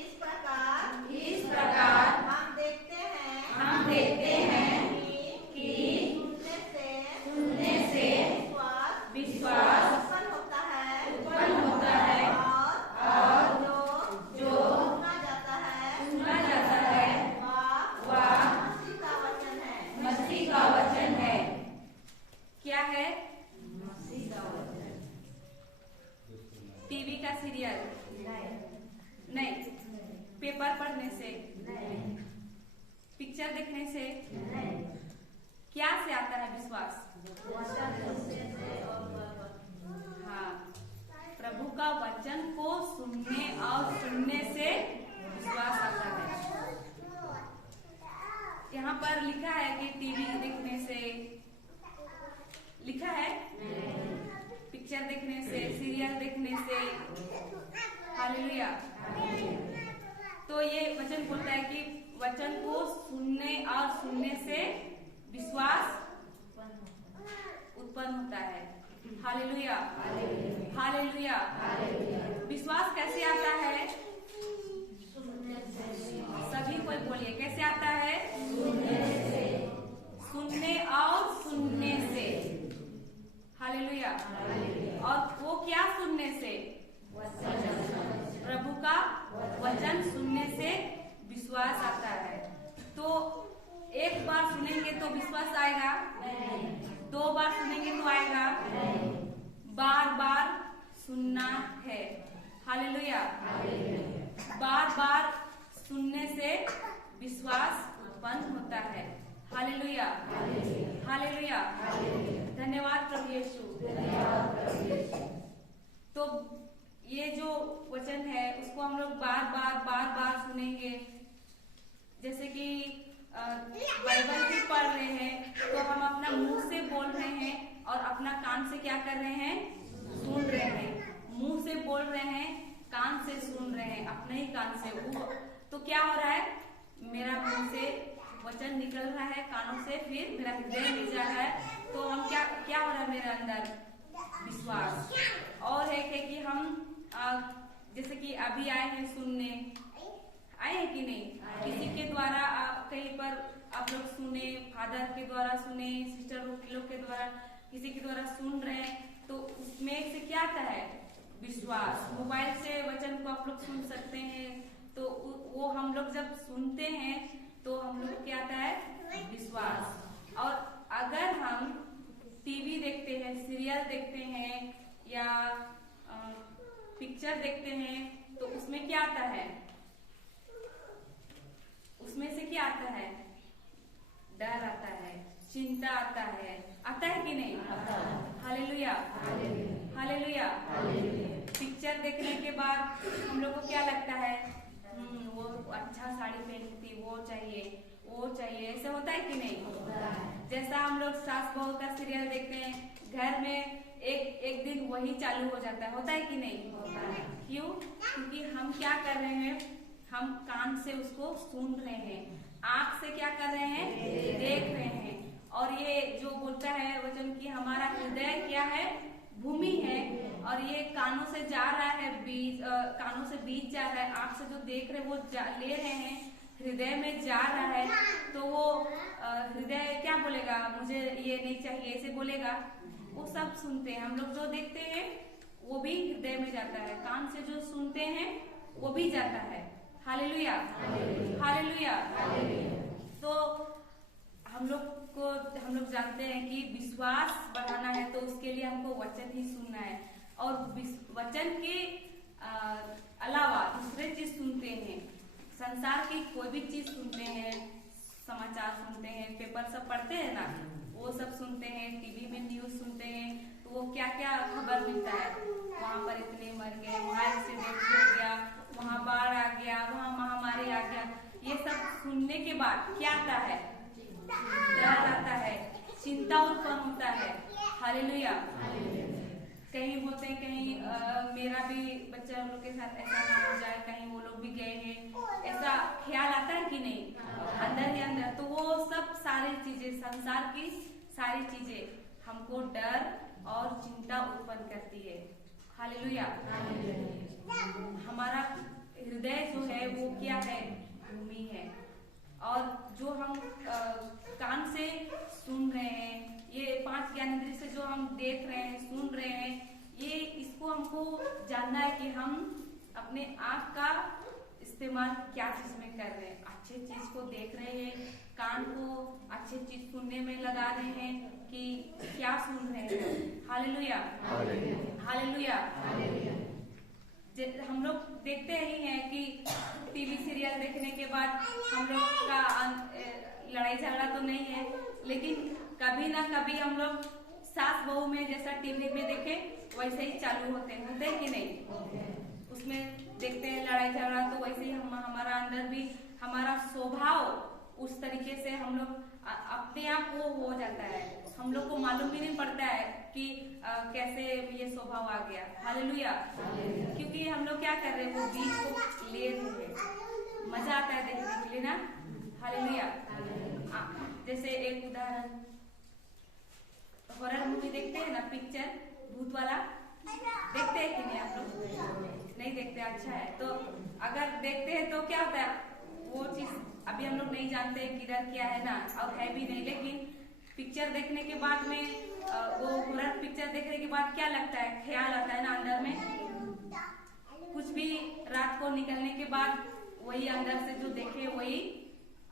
इस प्रकार हम देखते हैं कि सुनने से विश्वास उत्पन्न होता है और जो सुना जाता है वह मसीह का वचन है। क्या है? टीवी का सीरियल नहीं, पेपर पढ़ने से, पिक्चर देखने से क्या से आता है विश्वास? हाँ, प्रभु का वचन को सुनने और सुनने से विश्वास आता है। यहाँ पर लिखा है कि टीवी देखने से, लिखा है पिक्चर देखने से, सीरियल देखने से। हालेलुया। तो ये वचन बोलता है कि वचन को सुनने और सुनने से विश्वास उत्पन्न होता है। हालेलुया। हालेलुया। विश्वास कैसे आता है? सभी कोई बोलिए, कैसे आता है? सुनने और सुनने से। हालेलुया। और वो क्या सुनने से? प्रभु का वचन सुनने से विश्वास आता है। तो एक बार सुनेंगे तो विश्वास आएगा? दो बार सुनेंगे तो आएगा? बार बार सुनना है। हालेलुया। बार बार सुनने से विश्वास उत्पन्न होता है। हालेलुया। हालेलुया। धन्यवाद प्रभु यीशु। तो ये जो वचन है उसको हम लोग बार बार सुनेंगे। जैसे कि बाइबल भी पढ़ रहे हैं तो हम अपना मुंह से बोल रहे हैं और अपना कान से क्या कर रहे हैं? सुन रहे हैं। मुंह से बोल रहे हैं, कान से सुन रहे हैं, अपने ही कान से। तो क्या हो रहा है? मेरा मुंह से वचन निकल रहा है, कानों से, फिर मेरा हृदय में जा रहा है। तो हम क्या हो रहा है मेरे अंदर? विश्वास। और है कि हम जैसे कि अभी आए हैं सुनने, आए हैं कि नहीं? किसी के द्वारा कहीं पर आप लोग सुने, फादर के द्वारा सुने, सिस्टर लोग के द्वारा, किसी के द्वारा सुन रहे हैं, तो उसमें से क्या आता है? विश्वास। मोबाइल से वचन को आप लोग सुन सकते हैं, तो वो हम लोग जब सुनते हैं तो हम लोग क्या आता है? विश्वास। और अगर हम टीवी देखते हैं, सीरियल देखते हैं या पिक्चर देखते हैं तो उसमें क्या आता है? उसमें से क्या आता है? डर आता है, चिंता आता है कि नहीं? हालेलुया। हालेलुया। पिक्चर देखने के बाद हम लोग को क्या लगता है? वो अच्छा साड़ी पहनती, वो चाहिए, ऐसा होता है कि नहीं? जैसा हम लोग सास बहू का सीरियल देखते हैं, घर में एक दिन वही चालू हो जाता है, होता है कि नहीं? होता है। क्यों? क्योंकि हम क्या कर रहे हैं, हम कान से उसको सुन रहे हैं, आंख से क्या कर रहे हैं, देख रहे हैं। और ये जो बोलता है वचन की हमारा हृदय क्या है, भूमि है, और ये कानों से जा रहा है बीज, कानों से बीज जा रहा है, आंख से जो देख रहे वो ले रहे हैं, हृदय में जा रहा है। तो वो हृदय क्या बोलेगा, मुझे ये नहीं चाहिए, ऐसे बोलेगा। वो सब सुनते हैं, हम लोग जो देखते हैं वो भी हृदय में जाता है, कान से जो सुनते हैं वो भी जाता है। Hallelujah, hallelujah. तो हम लोग जानते हैं कि विश्वास बढ़ाना है तो उसके लिए हमको वचन ही सुनना है, और वचन के अलावा दूसरे चीज सुनते हैं, संसार की कोई भी चीज सुनते हैं, समाचार सुनते हैं, पेपर सब पढ़ते हैं ना, वो सब सुनते हैं, टीवी में न्यूज सुनते हैं, तो वो क्या क्या खबर मिलता है, वहाँ पर इतने मर गए, वहाँ एक्सीडेंट हो गया, वहाँ बाढ़ आ गया, वहाँ महामारी आ गया। ये सब सुनने के बाद क्या आता है, डर आता है, चिंता उत्पन्न होता है। हालेलुया। कहीं बोलते हैं कहीं मेरा भी बच्चा लोग के साथ ऐसा ना हो जाए, कहीं वो लोग भी गए हैं, ऐसा ख्याल आता है कि नहीं, अंदर ही अंदर। तो वो सब सारी चीजें, संसार की सारी चीजें हमको डर और चिंता उत्पन्न करती है। हालेलुया। हमारा हृदय जो है वो क्या है, भूमि है, और जो हम कान से सुन रहे हैं, ये 5 ज्ञानेंद्रिय से जो हम देख रहे हैं, सुन रहे हैं, ये इसको हमको जानना है कि हम अपने आँख का इस्तेमाल क्या चीज में कर रहे हैं, अच्छे चीज को देख रहे हैं, कान को अच्छे चीज सुनने में लगा रहे हैं कि क्या सुन रहे हैं। Hallelujah, hallelujah. हम लोग देखते ही हैं कि टीवी सीरियल देखने के बाद हम लोग का लड़ाई झगड़ा तो नहीं है, लेकिन कभी ना कभी हम लोग सास बहू में जैसा टीवी में देखे वैसे ही चालू होते हैं कि नहीं, उसमें देखते हैं लड़ाई झगड़ा, तो वैसे ही हमारा अंदर भी हमारा स्वभाव उस तरीके से हम लोग अपने आप वो हो जाता है, हम लोग को मालूम भी नहीं पड़ता है कि कैसे ये स्वभाव आ गया। हालेलुया। क्योंकि हम लोग क्या कर रहे हैं, वो बीज को ले रहे हैं, मजा आता है देखने के लिए ना। हालेलुया। जैसे एक उदाहरण, हॉरर मूवी देखते हैं ना, पिक्चर भूत वाला देखते हैं कि नहीं आप लोग? नहीं देखते, अच्छा है। तो अगर देखते हैं तो क्या होता है, वो चीज अभी हम लोग नहीं जानते किधर क्या है ना, और है भी नहीं, लेकिन पिक्चर देखने के बाद में वो हॉरर पिक्चर देखने के बाद क्या लगता है, ख्याल आता है ना अंदर में, कुछ भी रात को निकलने के बाद वही अंदर से जो देखे वही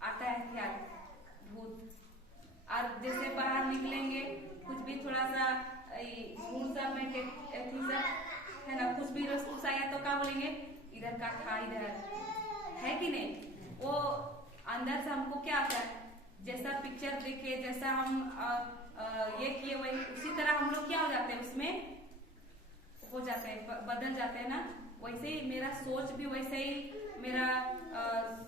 आता है ख्याल, भूत। और जैसे बाहर निकलेंगे, कुछ भी थोड़ा सा भूत सा में है ना, कुछ भी रसूस आया तो क्या बोलेंगे, इधर का था, इधर है कि नहीं। वो अंदर से हमको क्या आता है, जैसा पिक्चर देखे, जैसा हम ये किए वही उसी तरह हम लोग क्या हो जाते हैं, उसमें हो जाते हैं, बदल जाते हैं ना। वैसे ही मेरा सोच भी वैसे ही, मेरा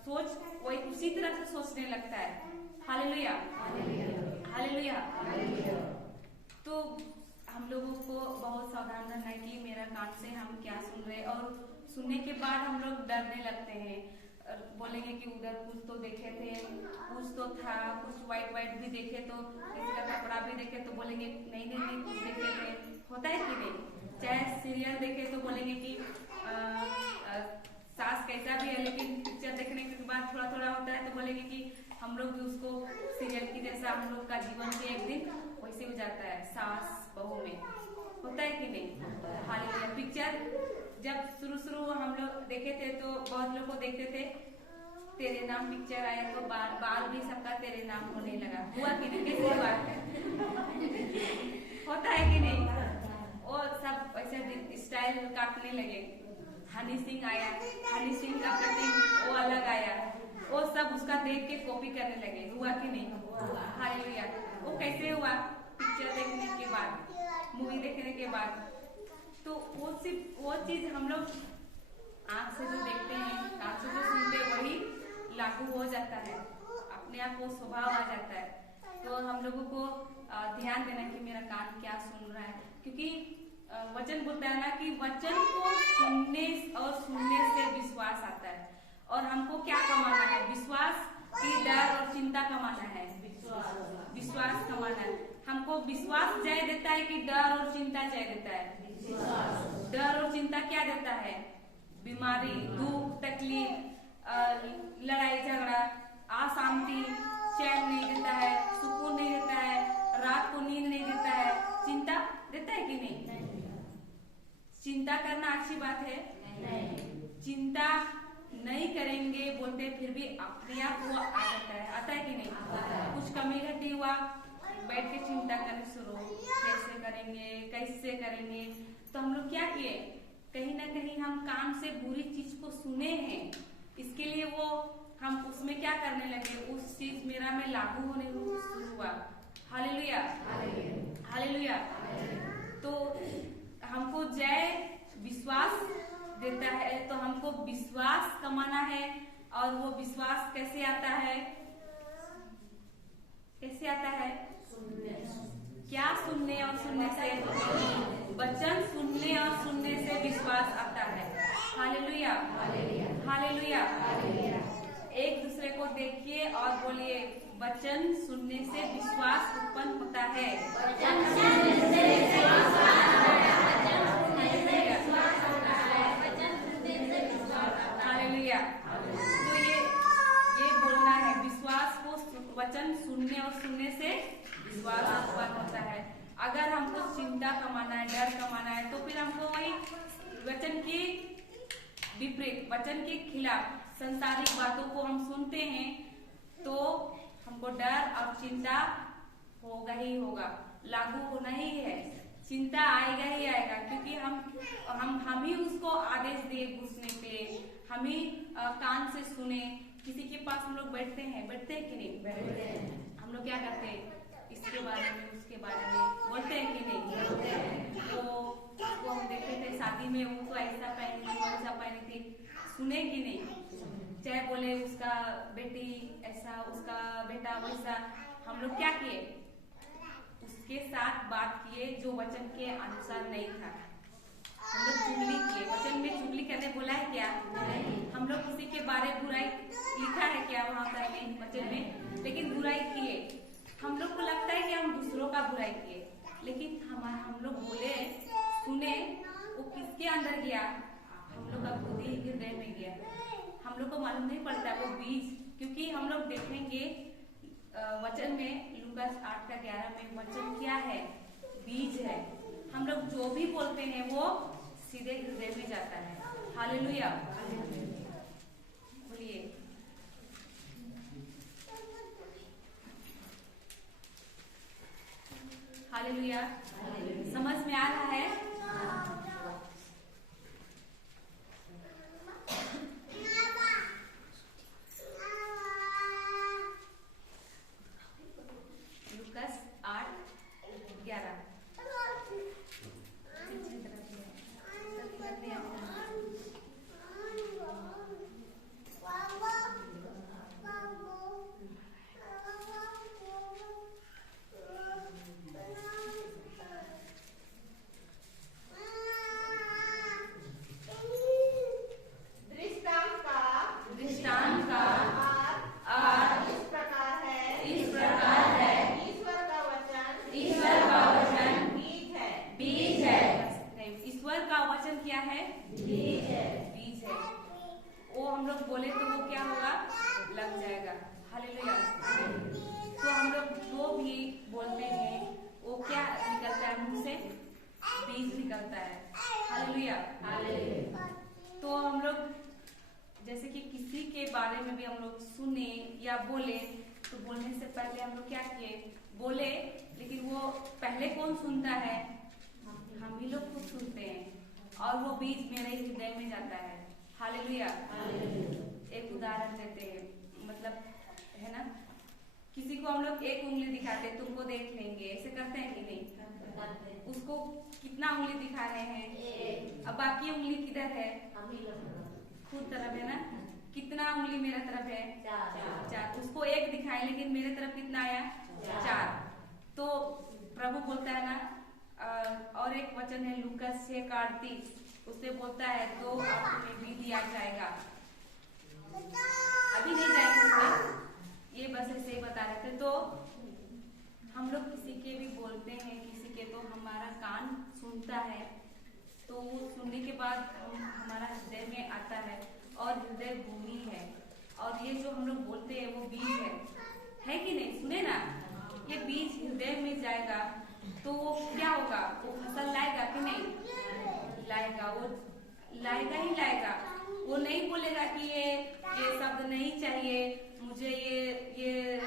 सोच वही उसी तरह से सोचने लगता है। Hallelujah, hallelujah. तो हम लोगों को बहुत सावधान रहना है कि मेरा कान से हम क्या सुन रहे हैं, और सुनने के बाद हम लोग डरने लगते हैं, बोलेंगे कि उधर कुछ तो देखे थे, कुछ तो था, कुछ व्हाइट भी देखे, तो किसी का कपड़ा भी देखे तो बोलेंगे नहीं कुछ देखे थे, होता है कि नहीं। चाहे सीरियल देखे तो बोलेंगे कि सास कैसा भी है, लेकिन पिक्चर देखने के बाद थोड़ा थोड़ा होता है तो बोलेंगे कि हम लोग भी उसको सीरियल की जैसा हम लोग का जीवन भी एक दिन वैसे हो जाता है, सास बहू में, होता है कि नहीं। हालेलुया। पिक्चर जब शुरू हम लोग देखे थे तो बहुत लोग को देखते थे, तेरे नाम पिक्चर आया तो बाल भी सबका तेरे नाम होने लगा, हुआ कि नहीं, कैसे हुआ होता है कि नहीं। और सब ऐसे स्टाइल काटने लगे, हनी सिंह आया, हनी सिंह का कटिंग वो अलग आया, वो सब उसका देख के कॉपी करने लगे, हुआ कि नहीं। हालेलुया। वो कैसे हुआ, पिक्चर देखने के बाद, मूवी देखने के बाद। तो वो चीज हम लोग आँख से जो देखते हैं, कान से जो सुनते हैं, वही लागू हो जाता है, अपने आप वो स्वभाव आ जाता है। तो हम लोगों को ध्यान देना कि मेरा कान क्या सुन रहा है, क्योंकि वचन बोलता है ना कि वचन को सुनने और सुनने से विश्वास आता है। और हमको क्या कमाना है? विश्वास की डर और चिंता कमाना है। विश्वास कमाना है। हमको विश्वास जय देता है कि डर और चिंता जय देता है? डर और चिंता क्या देता है? बीमारी, दुख, तकलीफ, लड़ाई झगड़ा, अशांति, चैन नहीं देता है, सुकून नहीं देता है, रात को नींद नहीं देता है। चिंता देता है कि नहीं? चिंता करना अच्छी बात है? चिंता नहीं करेंगे बोलते, फिर भी अपने आप वो आता है कि नहीं? कुछ कमी घटी हुआ, बैठ के चिंता करने शुरू, कैसे करेंगे। तो हम लोग क्या किए? कहीं ना कहीं हम कान से बुरी चीज को सुने हैं, इसके लिए वो हम उसमें क्या करने लगे, उस चीज मेरा में लागू होने शुरू हुआ। Hallelujah, hallelujah. तो हमको जय विश्वास देता है, तो हमको विश्वास कमाना है। और वो विश्वास कैसे आता है? कैसे आता है? क्या? सुनने और सुनने से। वचन सुनने और सुनने से विश्वास आता है। Hallelujah, hallelujah. एक दूसरे को देखिए और बोलिए, वचन सुनने से विश्वास उत्पन्न होता है। हालेलुया। तो ये बोलना है, विश्वास को वचन सुनने और सुनने से विश्वास उत्पन्न होता है। अगर हमको चिंता कमाना है, डर कमाना है, तो फिर हमको वही वचन की विपरीत, वचन के खिलाफ संसारिक बातों को हम सुनते हैं, तो हमको डर और चिंता होगा ही होगा, लागू होना ही है। चिंता आएगा ही आएगा, क्योंकि हम ही उसको आदेश दिए घुसने के लिए, हम ही कान से सुने। किसी के पास हम लोग बैठते हैं कि नहीं? बैठते हैं। हम लोग क्या करते हैं? इसके बारे में, उसके बारे में बोलते हैं कि नहीं? वो हम देखते थे शादी में, वो तो ऐसा पहनी थी, वैसा पहनी थी, सुने कि नहीं? चाहे बोले उसका बेटी ऐसा, उसका बेटा वैसा। हम लोग क्या किए? उसके साथ बात किए जो वचन के अनुसार नहीं था। हम लोग चुगली किए। वचन में चुगली करने बोला है क्या? नहीं। हम लोग किसी के बारे बुराई लिखा है क्या वहाँ पर में, वचन में? लेकिन बुराई किए। हम लोग को लगता है कि हम दूसरों का बुराई किए, लेकिन हम लोग बोले, सुने, वो किसके अंदर गया? हम लोग का खुद ही हृदय में गया। हम लोग को मालूम नहीं पड़ता वो बीज, क्योंकि हम लोग देखेंगे वचन में, लूकास 8:11 में वचन क्या है? बीज है। हम लोग जो भी बोलते हैं वो सीधे हृदय में जाता है। हालेलुया, बोलिए। हालेलुया। समझ में आ रहा है? लूकास 8:11। तो हम लोग जैसे कि किसी के बारे में भी हम लोग सुने या बोले, तो बोलने से पहले हम लोग क्या किए? बोले, लेकिन वो पहले कौन सुनता है? हम ही लोग खुद सुनते हैं, और वो बीज मेरे हृदय में जाता है। हालेलुया। एक उदाहरण देते हैं, मतलब है ना, किसी को हम लोग एक उंगली दिखाते हैं, तुमको देख लेंगे, ऐसे करते हैं कि नहीं? उसको कितना उंगली दिखा रहे हैं? अब बाकी उंगली किधर है? खुद तरफ है ना। कितना उंगली मेरा तरफ है? चार। उसको एक दिखाए, लेकिन मेरे तरफ कितना आया? 4। तो प्रभु बोलता है ना, और और एक वचन है लूका 6:38, उससे बोलता है तो आपको भी दिया जाएगा। अभी नहीं जाएंगे उसमें, ये बस ऐसे ही बता रहे थे। तो हम लोग किसी के भी बोलते हैं, किसी के तो हमारा कान सुनता है, तो सुनने के बाद हमारा हृदय में आता है और हृदय भूमि है, और ये जो हम लोग बोलते हैं वो बीज है कि नहीं? सुने ना, ये बीज हृदय में जाएगा तो वो क्या होगा? वो फसल लाएगा कि नहीं लाएगा? वो लाएगा ही लाएगा। वो नहीं बोलेगा कि ये शब्द नहीं चाहिए मुझे, ये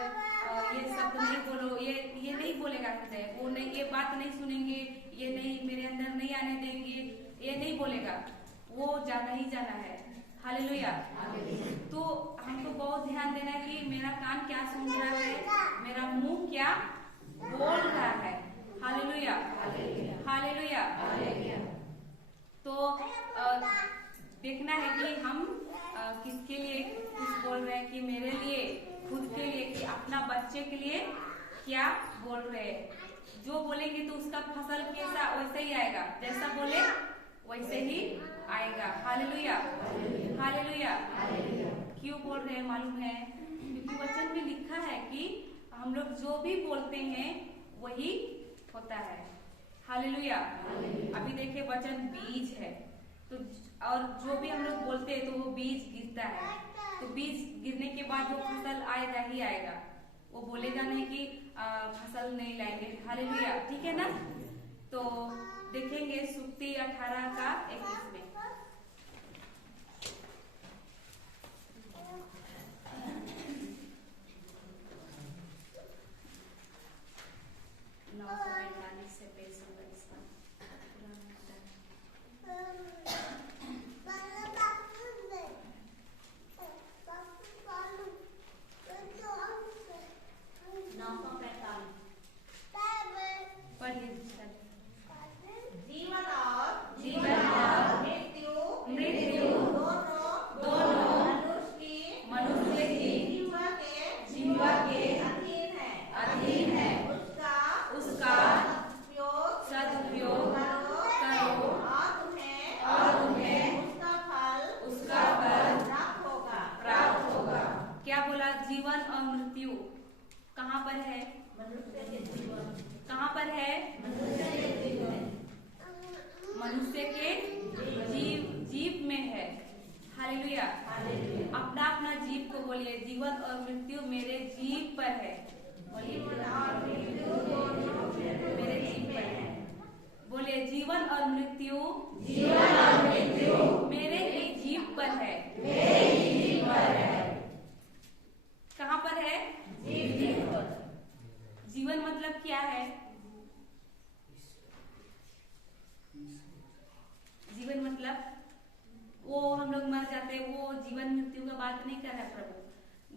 शब्द नहीं बोलो, ये नहीं बोलेगा हृदय। वो नहीं, ये बात नहीं सुनेंगे, ये नहीं मेरे अंदर नहीं आने देंगे, ये नहीं बोलेगा। वो जाना ही जाना है। हालेलुया। तो हमको बहुत ध्यान देना है कि मेरा कान क्या सुन रहा है, मेरा मुंह क्या बोल रहा है। Hallelujah, hallelujah. तो देखना है कि हम किसके लिए कुछ बोल रहे हैं, कि मेरे लिए, खुद के लिए, कि अपना बच्चे के लिए क्या बोल रहे हैं। जो बोलेंगे तो उसका फसल कैसा वैसा ही आएगा, जैसा बोले वैसे ही आएगा। Hallelujah, hallelujah. क्यों बोल रहे हैं मालूम है? क्योंकि वचन में लिखा है कि हम लोग जो भी बोलते हैं वही होता है। हालेलुया। अभी देखिए वचन बीज है, तो और जो भी हम लोग बोलते हैं तो वो बीज गिरता है, तो बीज गिरने के बाद वो फसल आएगा ही आएगा। वो बोलेगा नहीं कि फसल नहीं लाएंगे। हालेलुया, ठीक है ना? तो देखेंगे सुक्ति 18:21 में। जीवन और मृत्यु कहाँ पर है? कहाँ पर है? मनुष्य के जीव में है। हालेलुया। अपना अपना जीव को बोलिए, जीवन और मृत्यु मेरे जीव पर है। बोलिए मेरे जीव पर है। बोलिए जीवन और मृत्यु मेरे ही जीव पर है। कहाँ पर है? जीवन मतलब क्या है? जीवन मतलब वो हम लोग मर जाते हैं, वो जीवन मृत्यु का बात नहीं कर रहा प्रभु।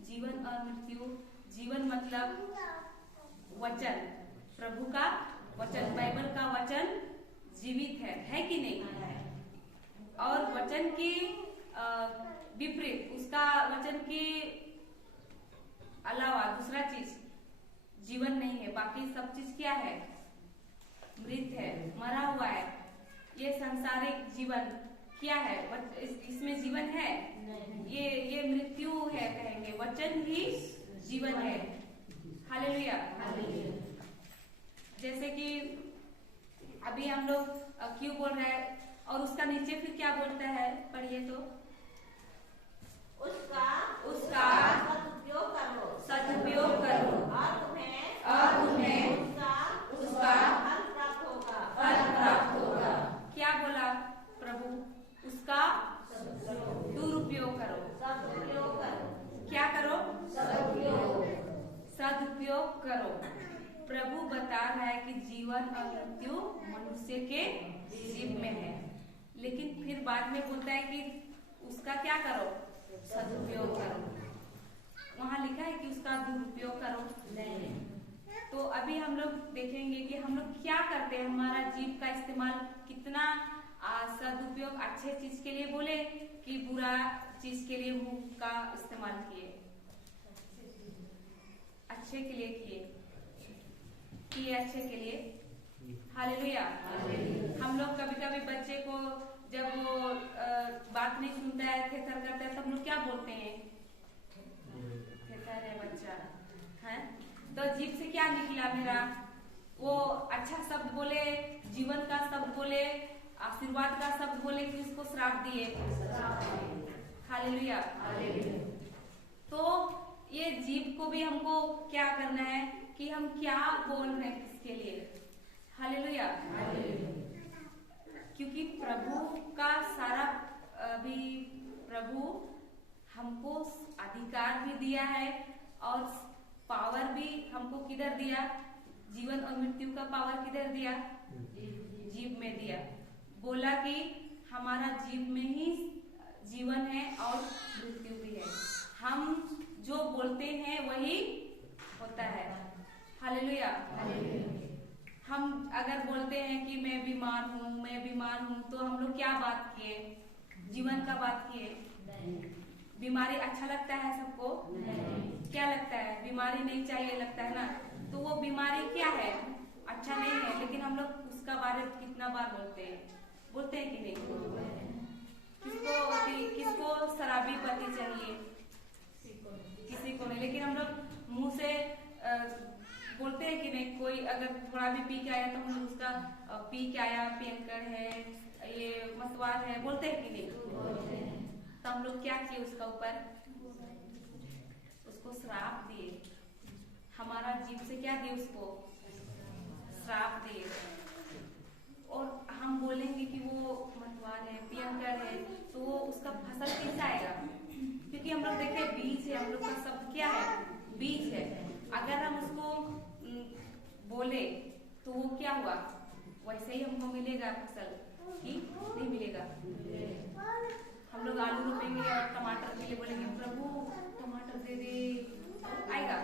जीवन और मृत्यु, जीवन मतलब वचन, प्रभु का वचन, बाइबल का वचन जीवित है कि नहीं? और वचन की विपरीत, उसका वचन की अलावा दूसरा चीज जीवन नहीं है। बाकी सब चीज क्या है? मृत है, मरा हुआ है। ये सांसारिक जीवन क्या है? इसमें जीवन है? ये मृत्यु है कहेंगे। वचन ही जीवन है। हालेलुया। जैसे कि अभी हम लोग क्यों बोल रहे हैं, और उसका नीचे फिर क्या बोलता है? पढ़िए तो। उसका सदुपयोग करो और तुम्हें उसका फल प्राप्त होगा। क्या बोला प्रभु? उसका दुरुपयोग करो। क्या करो? सदुपयोग करो। प्रभु बता रहा है कि जीवन और मृत्यु मनुष्य के जीव में है, लेकिन फिर बाद में बोलता है कि उसका क्या करो? सदुपयोग करो। वहाँ लिखा है कि उसका दुरुपयोग करो नहीं। तो अभी हम लोग देखेंगे कि हम लोग क्या करते हैं, हमारा जीव का इस्तेमाल कितना सदुपयोग अच्छे चीज के लिए बोले कि बुरा चीज के लिए मुंह का इस्तेमाल किए। अच्छे के लिए किए अच्छे के लिए हालेलुया। हम लोग कभी कभी बच्चे को जब वो बात नहीं सुनता है, थेथर करता है, तो हम लोग क्या बोलते हैं? थेथर है बच्चा, है? तो जीभ से क्या निकला मेरा? वो अच्छा शब्द बोले, जीवन का शब्द बोले, आशीर्वाद का शब्द बोले कि उसको श्राप दिए। हालेलुया। तो ये जीभ को भी हमको क्या करना है कि हम क्या बोल रहे हैं किसके लिए। हालेलुया। क्योंकि प्रभु का सारा अभी प्रभु हमको अधिकार भी दिया है और पावर भी हमको किधर दिया? जीवन और मृत्यु का पावर किधर दिया? जीव में दिया। बोला कि हमारा जीव में ही जीवन है और मृत्यु भी है। हम जो बोलते हैं वही होता है। हालेलुया। हम अगर बोलते हैं कि मैं बीमार हूँ, तो हम लोग क्या बात किए? जीवन का बात किए। बीमारी अच्छा लगता है सबको? क्या लगता है? बीमारी नहीं चाहिए लगता है ना। तो वो बीमारी क्या है? अच्छा नहीं है, लेकिन हम लोग उसका बारे में कितना बार बोलते हैं कि नहीं? किसको शराबी पति चाहिए? किसी को नहीं, लेकिन हम लोग मुंह से बोलते हैं कि नहीं। कोई अगर थोड़ा भी पी के आया तो हम लोग उसका पी के आया, पियंकर है, ये मसवार है, बोलते हैं कि नहीं? तो हम लोग क्या किए उसका ऊपर? उसको श्राप दिए। हमारा जीव से क्या दिए? उसको श्राप दिए। और हम बोलेंगे कि वो मतवार है, पियंकर है, तो वो उसका फसल कैसे आएगा? क्योंकि हम लोग देखे बीज है, हम लोग का शब्द क्या है? बीज है। अगर हम उसको बोले तो वो क्या हुआ? वैसे ही हमको मिलेगा फसल कि नहीं मिलेगा? हम लोग आलू रोपेंगे और टमाटर के लिए बोलेंगे प्रभु टमाटर दे दे, आएगा?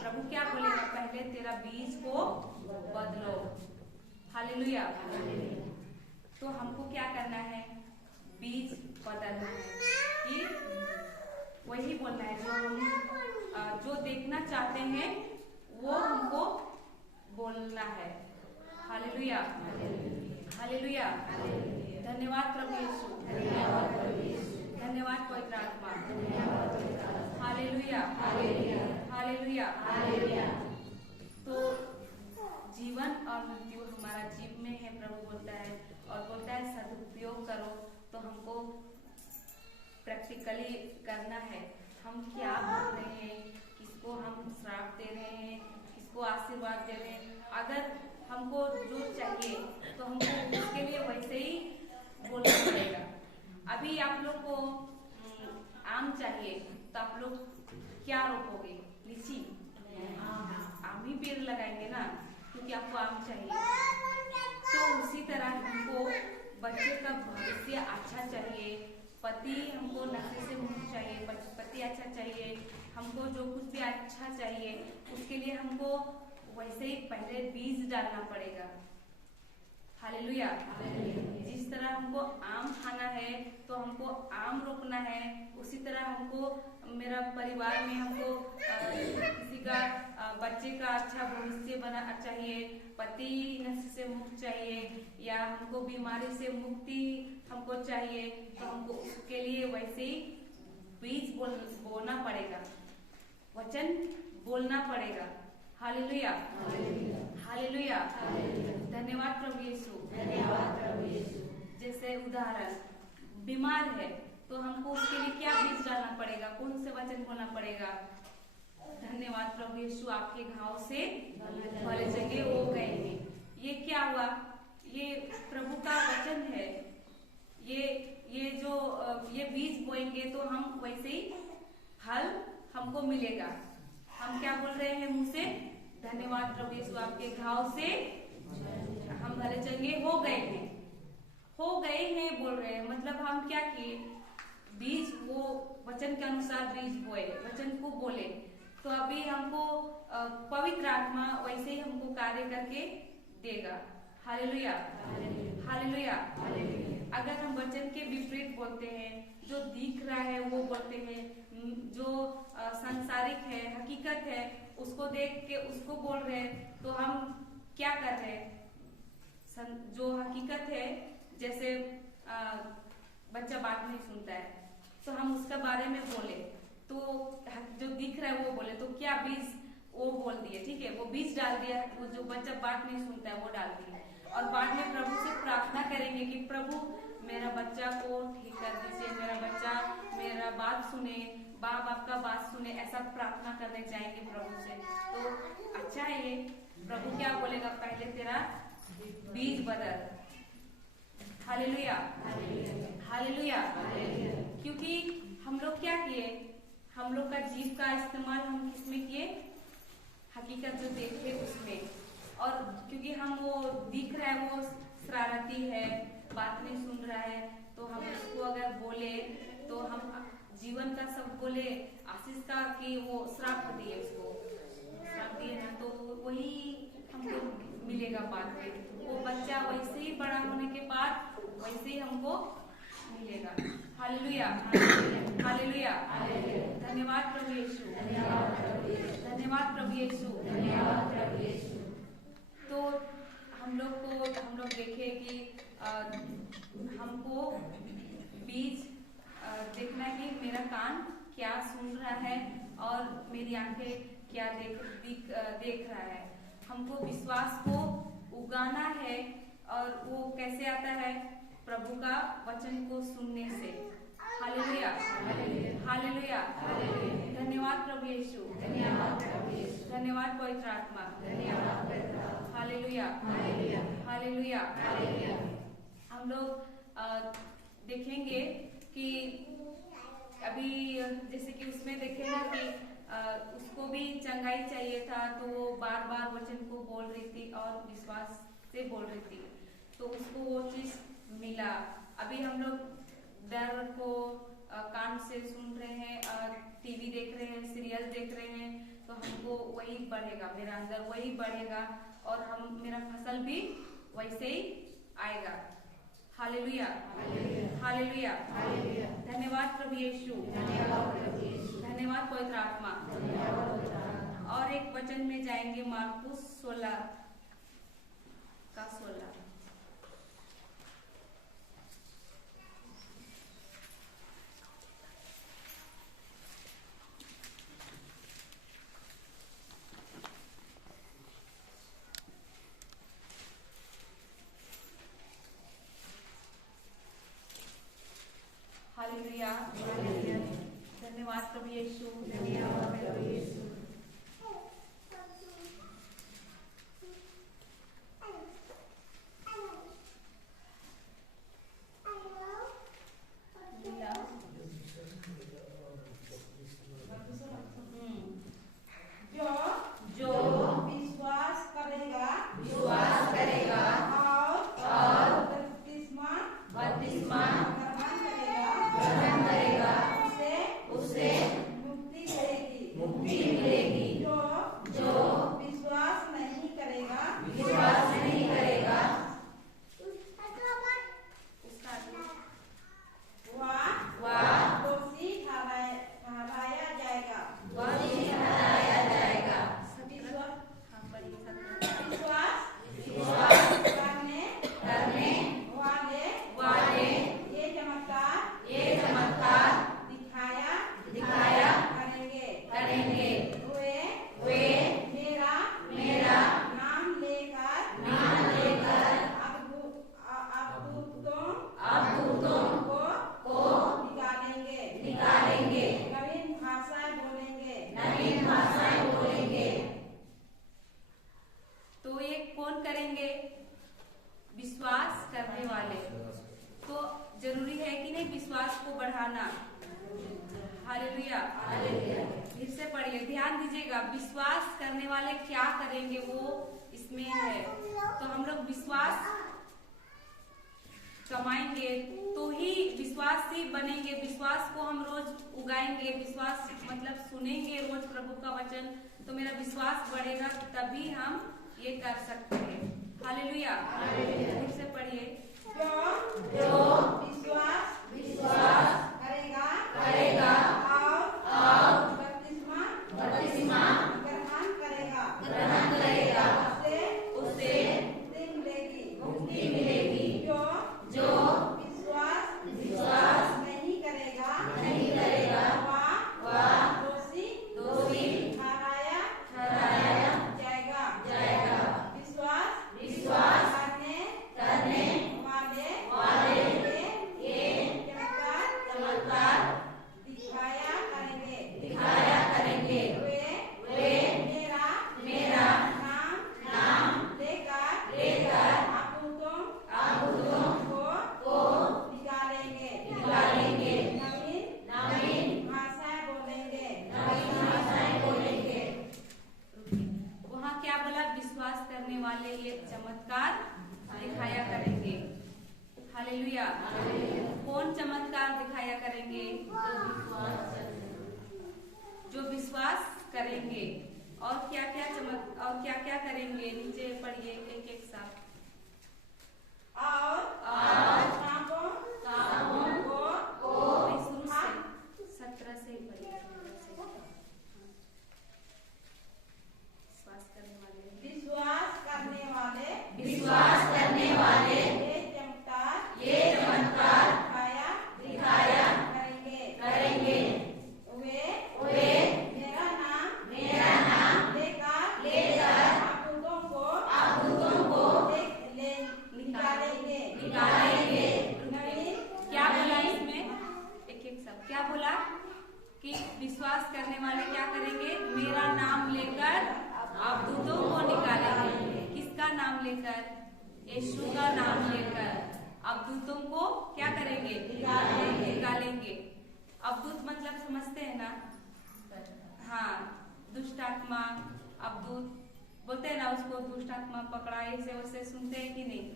प्रभु क्या बोलेगा? पहले तेरा बीज को बदलो। हालेलुया। तो हमको क्या करना है? बीज बदलना है कि वही बोलना है जो हम जो देखना चाहते हैं वो हमको बोलना है। हालेलुया। हालेलुया। धन्यवाद प्रभु यीशु, धन्यवाद पवित्र आत्मा। हालेलुया। हालेलुया। तो जीवन और मृत्यु हमारा जीव में है, प्रभु बोलता है, और बोलता है सदुपयोग करो। तो हमको प्रैक्टिकली करना है। हम क्या बोल रहे हैं, किसको हम श्राप दे रहे हैं, किसको आशीर्वाद दे रहे हैं। अगर हमको जो चाहिए तो हमको उसके लिए वैसे ही बोलना पड़ेगा। अभी आप लोग को आम चाहिए तो आप लोग क्या रोपोगे? लीची? आम ही पेड़ लगाएंगे ना, क्योंकि आपको आम चाहिए। तो उसी तरह हमको बच्चे का भविष्य अच्छा चाहिए, पति हमको नशे से मुक्त चाहिए, पति अच्छा चाहिए, हमको जो कुछ भी अच्छा चाहिए उसके लिए हमको वैसे ही पहले बीज डालना पड़ेगा। हालेलुया। जिस तरह हमको आम खाना है तो हमको आम रोपना है, उसी तरह हमको मेरा परिवार में हमको किसी का बच्चे का अच्छा भविष्य बनाना चाहिए, पति नशे से मुक्त चाहिए, या हमको बीमारी से मुक्ति हमको चाहिए। तो हमको उसके लिए वैसे ही बीज बोलना पड़ेगा, वचन बोलना पड़ेगा। हालेलुया। हालेलुया। धन्यवाद प्रभु यीशु। जैसे उदाहरण, बीमार है तो हमको उसके लिए क्या बीज डालना पड़ेगा? कौन से वचन बोलना पड़ेगा? धन्यवाद प्रभु यीशु, आपके घाव से भले चंगे हो गए हैं। ये क्या हुआ? ये प्रभु का वचन है। ये जो ये बीज बोएंगे तो हम वैसे ही फल हमको मिलेगा। हम क्या बोल रहे हैं मुंह से? धन्यवाद प्रभु यीशु, आपके घाव से हम भले चंगे हो गए हैं। हो गए हैं बोल रहे हैं, मतलब हम क्या किए? बीज, वो वचन के अनुसार बीज बोए, वचन को बोले। तो अभी हमको पवित्र आत्मा वैसे ही हमको कार्य करके देगा। हालेलुया। हालेलुया। अगर हम वचन के विपरीत बोलते हैं, जो दिख रहा है वो बोलते हैं, जो सांसारिक है, हकीकत है, उसको देख के उसको बोल रहे हैं, तो हम क्या कर रहे हैं। जो हकीकत है, जैसे बच्चा बात नहीं सुनता है तो हम उसके बारे में बोले तो जो दिख रहा है वो बोले तो क्या बीज वो बोल दिए, ठीक है, वो बीज डाल दिया, वो जो बच्चा बात नहीं सुनता है वो डाल दिया। और बाद में प्रभु से प्रार्थना करेंगे कि प्रभु मेरा बच्चा को ठीक कर दीजिए, मेरा बच्चा मेरा बात सुने, बाप आपका बात सुने, ऐसा प्रार्थना करने जाएंगे प्रभु से। तो अच्छा है ये, प्रभु क्या बोलेगा, पहले तेरा बीज बदल। Hallelujah, hallelujah. क्योंकि हम लोग क्या किए, हम लोग का जीव का इस्तेमाल हम किसमें किए, हकीकत जो देखे उसमें। और क्योंकि हम वो दिख रहा है वो शरारती है, बात नहीं सुन रहा है, तो हम उसको अगर बोले तो हम जीवन का सब बोले आशीष का कि वो श्राप दिए, उसको श्राप दिए ना तो वही हमको मिलेगा बाद में। वो बच्चा वैसे ही बड़ा होने के बाद वैसे ही हमको मिलेगा। Hallelujah, hallelujah. धन्यवाद प्रभु यीशु, धन्यवाद प्रभु यीशु। तो हम लोग देखे कि हमको बीज देखना है कि मेरा कान क्या सुन रहा है और मेरी आंखें क्या देख रहा है। हमको विश्वास को उगाना है और वो कैसे आता है, प्रभु का वचन को सुनने से। Hallelujah, hallelujah. धन्यवाद प्रभु यीशु, धन्यवाद पवित्र आत्मा। Hallelujah, hallelujah. हम लोग देखेंगे कि अभी जैसे कि उसमें देखे ना कि उसको भी चंगाई चाहिए था, तो वो बार बार वचन को बोल रही थी और विश्वास से बोल रही थी, तो उसको वो चीज मिला। अभी हम लोग डर को कान से सुन रहे हैं, टीवी देख रहे हैं, सीरियल देख रहे हैं, तो हमको वही बढ़ेगा, मेरा अंदर वही बढ़ेगा और मेरा फसल भी वैसे ही आएगा। Hallelujah, hallelujah. धन्यवाद प्रभु यीशु, धन्यवाद पवित्र आत्मा। और एक वचन में जाएंगे मार्कुस 16 का 16। हालेलुया, धन्यवाद प्रभु यीशु, धन्यवाद प्रभु यीशु। जो विश्वास करेगा और बपतिस्मा ग्रहण करेगा उसे मुक्ति मिलेगी। जो विश्वास नहीं करेगा वह दोषी ठहराया जाएगा। विश्वास करने वाले ये चमत्कार दिखाया करेंगे। वे मेरा नाम लेकर अद्भुतों को निकालेंगे, नवीन भाषाएं बोलेंगे। तो ये कौन करेंगे? विश्वास करने वाले। तो जरूरी है कि नहीं विश्वास को बढ़ाना। हालेलुया, फिर से पढ़िए, ध्यान दीजिएगा। विश्वास करने वाले क्या करेंगे वो इसमें है। तो हम लोग विश्वास कमाएंगे तो ही विश्वासी बनेंगे। विश्वास को हम रोज उगाएंगे, विश्वास मतलब सुनेंगे रोज प्रभु का वचन, तो मेरा विश्वास बढ़ेगा, तभी हम ये कर सकते हैं। हालेलुया, फिर से पढ़िए। जो विश्वास करेगा और बपतिस्मा ग्रहण करेगा उसे वाले ये चमत्कार दिखाया करेंगे। हालेलुया। कौन चमत्कार दिखाया करेंगे? जो विश्वास करेंगे। और क्या क्या करेंगे? नीचे पढ़िए एक एक साथ। और सांपों को 17 से ही पढ़िए। विश्वास करने वाले ये चमत्कार दिखाया करेंगे। वे मेरा नाम लेकर अद्भुतों को निकालेंगे। क्या बोला इसमें? एक एक सब क्या बोला? कि विश्वास करने वाले क्या करेंगे? मेरा नाम लेकर अद्भुतों को निकालेंगे। किसका नाम लेकर? यीशु का नाम लेकर अद्भुतों को क्या करेंगे? निकालेंगे। अद्भुत मतलब समझते हैं ना? हाँ, दुष्ट आत्मा अद्भुत बोलते हैं ना उसको। दुष्ट आत्मा पकड़ा, ऐसे वैसे सुनते हैं कि नहीं?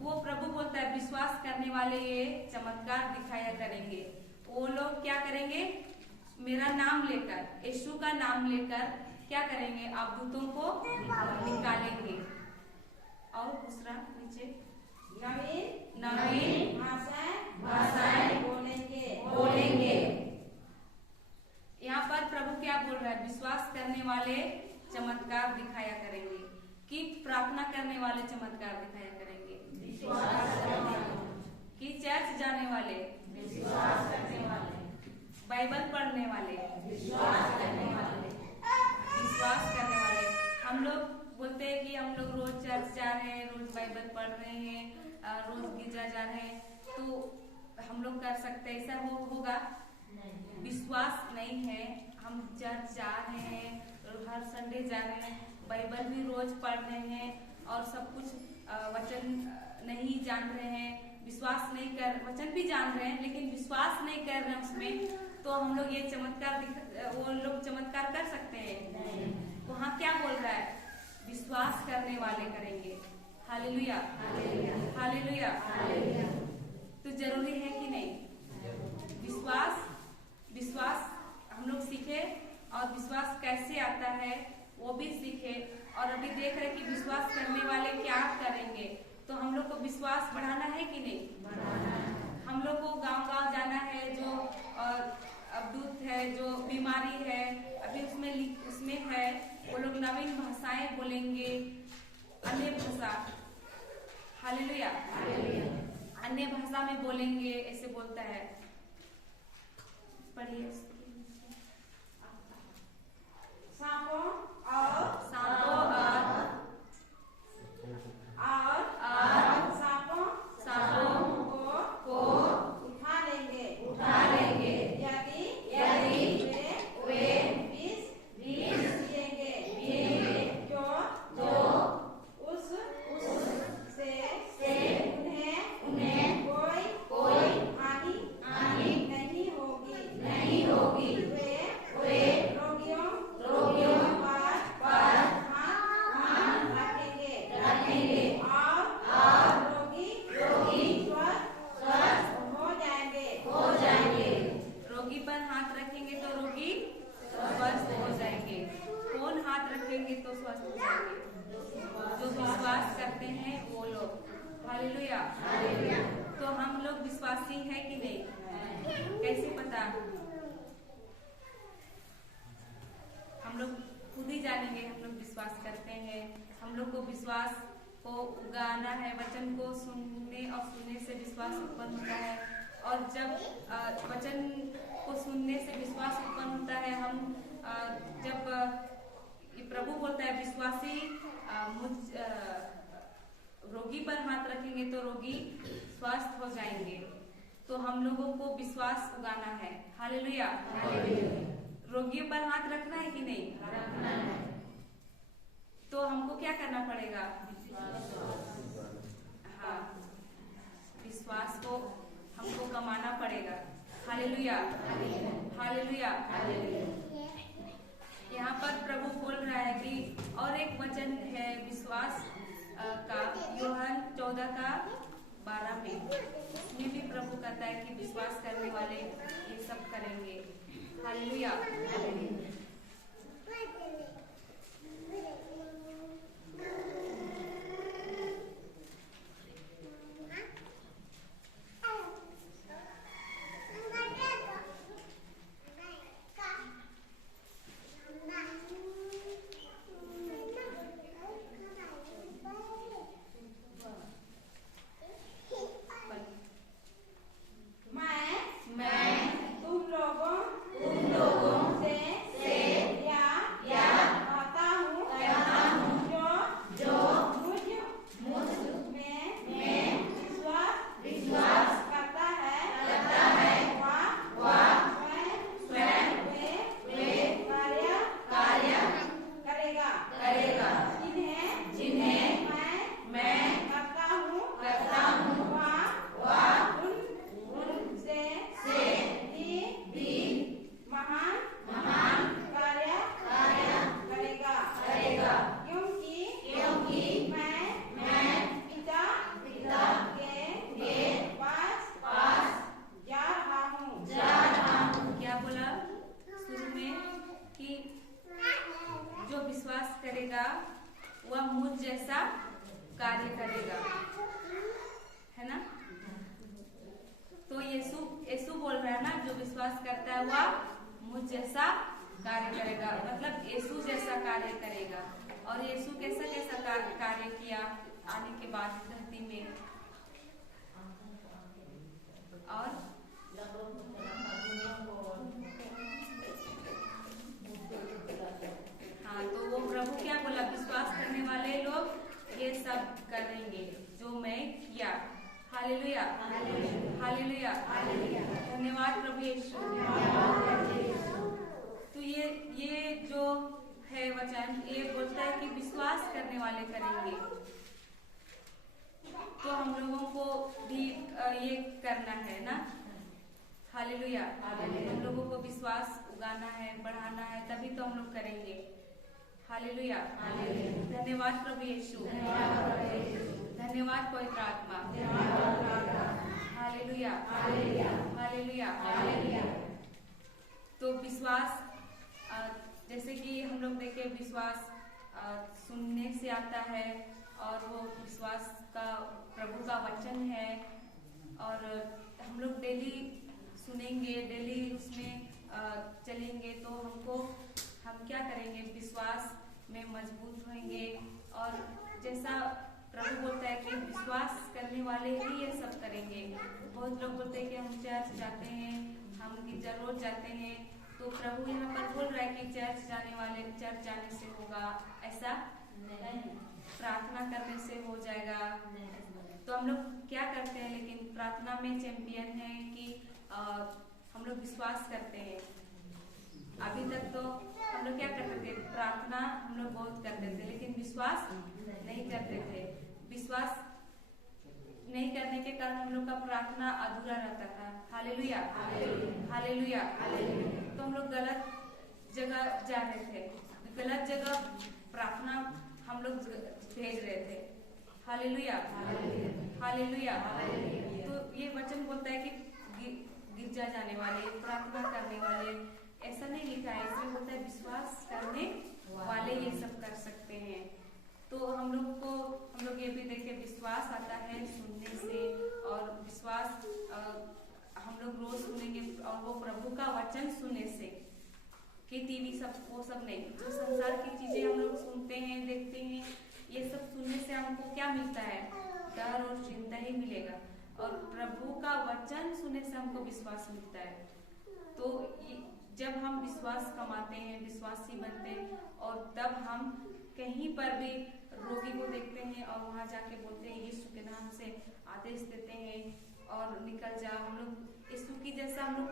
वो प्रभु बोलता है विश्वास करने वाले ये चमत्कार दिखाया करेंगे। वो लोग क्या करेंगे? मेरा नाम लेकर, यीशु का नाम लेकर क्या करेंगे? अद्भुतों को निकालेंगे। और दूसरा नीचे नवीन भाषाएं बोलेंगे। यहाँ पर प्रभु क्या बोल रहा है? विश्वास करने वाले चमत्कार दिखाया करेंगे कि प्रार्थना करने वाले चमत्कार दिखाया करेंगे? कि चर्च जाने वाले, बाइबल पढ़ने वाले, विश्वास करने वाले। हम लोग बोलते हैं कि हम लोग रोज चर्च जा रहे हैं, रोज बाइबल पढ़ रहे हैं, रोज गिरजा जा रहे हैं, तो हम लोग कर सकते हैं? ऐसा होगा? विश्वास नहीं है। हम चर्च जा रहे हैं, हर संडे जा रहे हैं, बाइबल भी रोज पढ़ रहे हैं और सब कुछ वचन नहीं जान रहे हैं, विश्वास नहीं कर, वचन भी जान रहे हैं लेकिन विश्वास नहीं कर रहे हैं उसमें, तो हम लोग ये चमत्कार वो लोग चमत्कार कर सकते हैं? वहाँ क्या बोल रहा है? विश्वास करने वाले करेंगे। Hallelujah, hallelujah. तो जरूरी है कि नहीं? विश्वास हम लोग सीखे और विश्वास कैसे आता है वो भी सीखे। और अभी देख रहे कि विश्वास करने वाले क्या करेंगे, तो हम लोग को विश्वास बढ़ाना है कि नहीं? हम लोग को गांव-गांव जाना है। जो अद्भुत है, जो बीमारी है, अभी उसमें है, वो लोग नवीन भाषाएं बोलेंगे, अन्य भाषा। हालेलुया, अन्य भाषा में बोलेंगे, ऐसे बोलता है। पढ़िए। सांपों और सांपों को उठा लेंगे। यदि वे विष पिएंगे जो उससे उन्हें कोई हानि नहीं होगी। वे रोगियों पर हाथ रखेंगे और रोगी स्वस्थ हो जाएंगे। रोगी पर हाथ रखेंगे तो रोगी स्वस्थ हो जाएंगे। कौन हाथ रखेंगे तो स्वस्थ हो जाएंगे? जो विश्वास करते हैं वो लोग। हालेलुया। तो हम लोग विश्वासी हैं कि नहीं? कैसे पता? हम लोग खुद ही जानेंगे। हम लोग विश्वास करते हैं। हम लोग को विश्वास को उगाना है। वचन को सुनने और सुनने से विश्वास उत्पन्न होता है। और जब वचन को सुनने से विश्वास उत्पन्न होता है, हम जब प्रभु बोलता है विश्वासी रोगी पर हाथ रखेंगे तो रोगी स्वस्थ हो जाएंगे। तो हम लोगों को विश्वास उगाना है। हालेलुया। रोगियों पर हाथ रखना है कि नहीं? रखना है। तो हमको क्या करना पड़ेगा? हाँ, विश्वास को हमको कमाना पड़ेगा। Hallelujah, hallelujah. यहाँ पर प्रभु बोल रहा है कि और एक वचन है विश्वास का, यूहन्ना 14:12 में, इसमें भी प्रभु कहता है कि विश्वास करने वाले ये सब करेंगे। हालेलुया। वह मुझ जैसा कार्य करेगा, है ना। तो यीशु बोल रहा है ना, जो विश्वास करता है वह मुझ जैसा कार्य करेगा, मतलब यीशु जैसा कार्य करेगा। और यीशु कैसा कैसा कार्य किया आने के बाद धरती में, और हाँ, तो वो प्रभु क्या बोला, विश्वास करने वाले लोग ये सब करेंगे जो मैं किया। हालेलुया, हालेलुया, धन्यवाद प्रभु यीशु। तो ये जो है वचन, ये बोलता है कि विश्वास करने वाले करेंगे। तो हम लोगों को भी ये करना है ना। हालेलुया, हम लोगों को विश्वास उगाना है, बढ़ाना है, तभी तो हम लोग करेंगे। हालेलुया, धन्यवाद प्रभु यीशु, धन्यवाद पवित्र आत्मा। Hallelujah, hallelujah. तो विश्वास, जैसे कि हम लोग देखे, विश्वास सुनने से आता है, और वो विश्वास का प्रभु का वचन है, और हम लोग डेली सुनेंगे, डेली उसमें चलेंगे, तो हम क्या करेंगे, विश्वास में मजबूत होंगे। और जैसा प्रभु बोलता है कि विश्वास करने वाले ही ये सब करेंगे। बहुत लोग बोलते हैं कि हम चर्च जाते हैं, हम गिरजा रोज जाते हैं, तो प्रभु यहाँ पर बोल रहा है कि चर्च जाने से होगा, ऐसा नहीं, प्रार्थना करने से हो जाएगा। तो हम लोग क्या करते हैं, लेकिन प्रार्थना में चैंपियन है कि हम लोग विश्वास करते हैं। अभी तक तो हम लोग क्या करते थे, प्रार्थना हम लोग बहुत करते थे, लेकिन विश्वास नहीं करते थे। विश्वास नहीं करने के कारण हम लोग का प्रार्थना अधूरा रहता था। Hallelujah, hallelujah. तो हम लोग गलत जगह जा रहे थे, गलत जगह प्रार्थना हम लोग भेज रहे थे। Hallelujah, hallelujah. तो ये वचन बोलता है कि गिरजा जाने वाले, प्रार्थना करने वाले, ऐसा नहीं लिखा है, इसमें बोलता है विश्वास करने वाले ये सब कर सकते हैं। तो हम लोग ये भी देखे, विश्वास आता है सुनने से, और विश्वास हम लोग रोज सुनेंगे, और वो प्रभु का वचन सुनने से, कि टीवी सब वो सब नहीं, जो संसार की चीजें हम लोग सुनते हैं, देखते हैं, ये सब सुनने से हमको क्या मिलता है, डर और चिंता ही मिलेगा। और प्रभु का वचन सुनने से हमको विश्वास मिलता है। तो जब हम विश्वास कमाते हैं, विश्वासी बनते हैं, और तब हम कहीं पर भी रोगी को देखते हैं और वहां जाके बोलते हैं यीशु के नाम से, आदेश देते हैं और निकल जाओ। हम लोग यीशु की जैसा हम लोग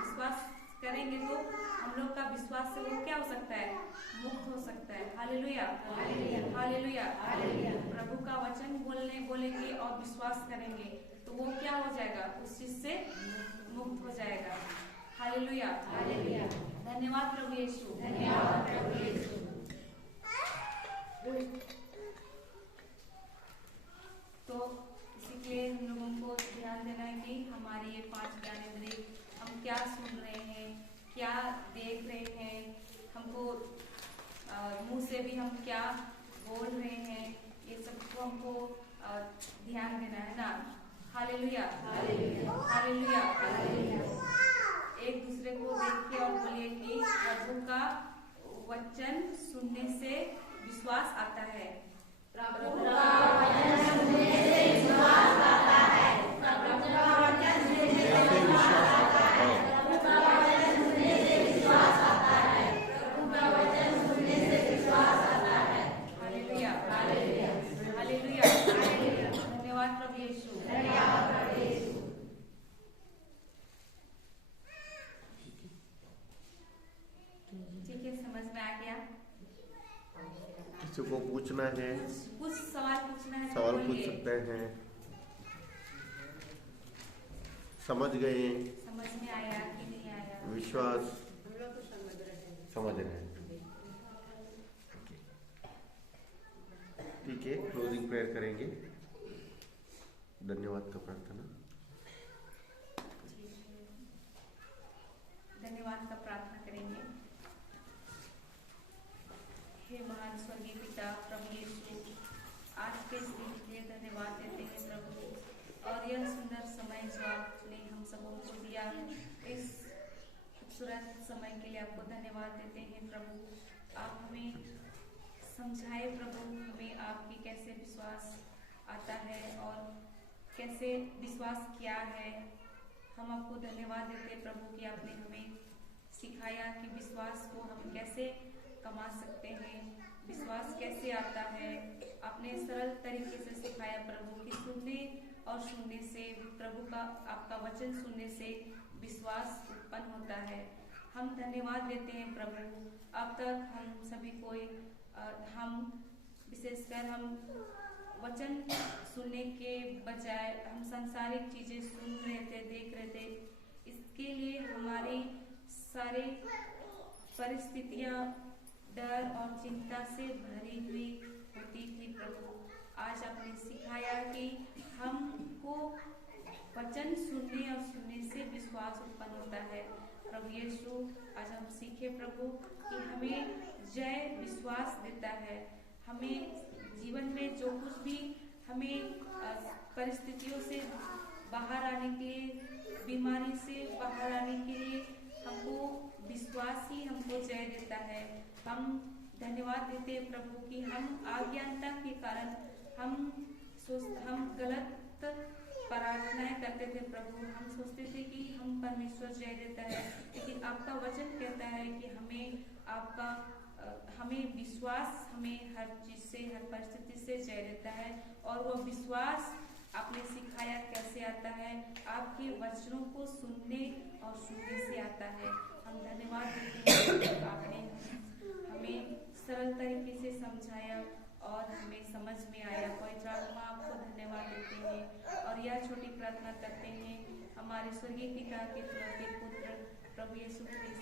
विश्वास करेंगे, तो हम लोग का विश्वास से वो क्या हो सकता है, मुक्त हो सकता है। Hallelujah, hallelujah. प्रभु का वचन बोलेंगे और विश्वास करेंगे, तो वो क्या हो जाएगा, उस चीज से मुक्त हो जाएगा। हालेलुया, धन्यवाद प्रभु यीशु, धन्यवाद प्रभु यीशु। हम क्या बोल रहे हैं, ये सबको हमको ध्यान देना है ना। Hallelujah, hallelujah. एक दूसरे को देखिए और बोलिए कि प्रभु का वचन सुनने से विश्वास आता है। प्रभु का वचन सुनने से विश्वास आता है। प्रभु का वचन सुनने से विश्वास आता है। प्रभु का वचन सुनने से विश्वास आता है। प्रभु का वचन सुनने से विश्वास आता है। Hallelujah, hallelujah, hallelujah, hallelujah. धन्यवाद प्रभु यीशु, धन्यवाद प्रभु यीशु। ठीक है, समझ में आ गया? किसी को पूछना है, कुछ सवाल पूछना है, सवाल पूछ सकते हैं। समझ गए? समझ में आया कि नहीं आया? विश्वास समझ रहे हैं। ठीक है, क्लोजिंग प्रेयर करेंगे। धन्यवाद का प्रार्थना। धन्यवाद का प्रार्थना करेंगे। हे महान स्वर्गीय पिता प्रभु यीशु, आज के इस दिन के लिए धन्यवाद देते हैं प्रभु, और यह सुंदर समय जो आपने हम सबों को दिया, इस खूबसूरत समय के लिए आपको धन्यवाद देते हैं प्रभु। आप हमें समझाए प्रभु, हमें आपकी कैसे विश्वास आता है और कैसे विश्वास क्या है। हम आपको धन्यवाद देते हैं प्रभु कि आपने हमें सिखाया कि विश्वास को हम कैसे कमा सकते हैं, विश्वास कैसे आता है। आपने सरल तरीके से सिखाया प्रभु कि सुनने और सुनने से, प्रभु का आपका वचन सुनने से विश्वास उत्पन्न होता है। हम धन्यवाद देते हैं प्रभु। अब तक हम सभी कोई हम विशेषकर हम वचन सुनने के बजाय हम सांसारिक चीजें सुन रहे थे, देख रहे थे। इसके लिए हमारी सारी परिस्थितियां डर और चिंता से भरी हुई होती थी प्रभु। आज आपने सिखाया कि हमको वचन सुनने और सुनने से विश्वास उत्पन्न होता है। प्रभु यीशु, आज हम सीखे प्रभु कि हमें जय विश्वास देता है। हमें जीवन में जो कुछ भी हमें परिस्थितियों से बाहर आने के लिए, बीमारी से बाहर आने के लिए हमको विश्वास ही हमको जय देता है। हम धन्यवाद देते हैं प्रभु कि हम अज्ञानता के कारण हम गलत प्रार्थनाएं करते थे प्रभु। हम सोचते थे कि हम परमेश्वर जय देता है, लेकिन आपका वचन कहता है कि हमें विश्वास हमें हर चीज से, हर परिस्थिति से जय देता है। और वो विश्वास आपने सिखाया कैसे आता है, आपके वचनों को सुनने और सुनने से आता है। हम धन्यवाद देते हैं, आपने हमें सरल तरीके से समझाया और हमें समझ में आया। पवित्र आत्मा, आपको धन्यवाद देते हैं और यह छोटी प्रार्थना करते हैं हमारे स्वर्गीय पिता के इकलौते पुत्र प्रभु यीशु क्रिस्त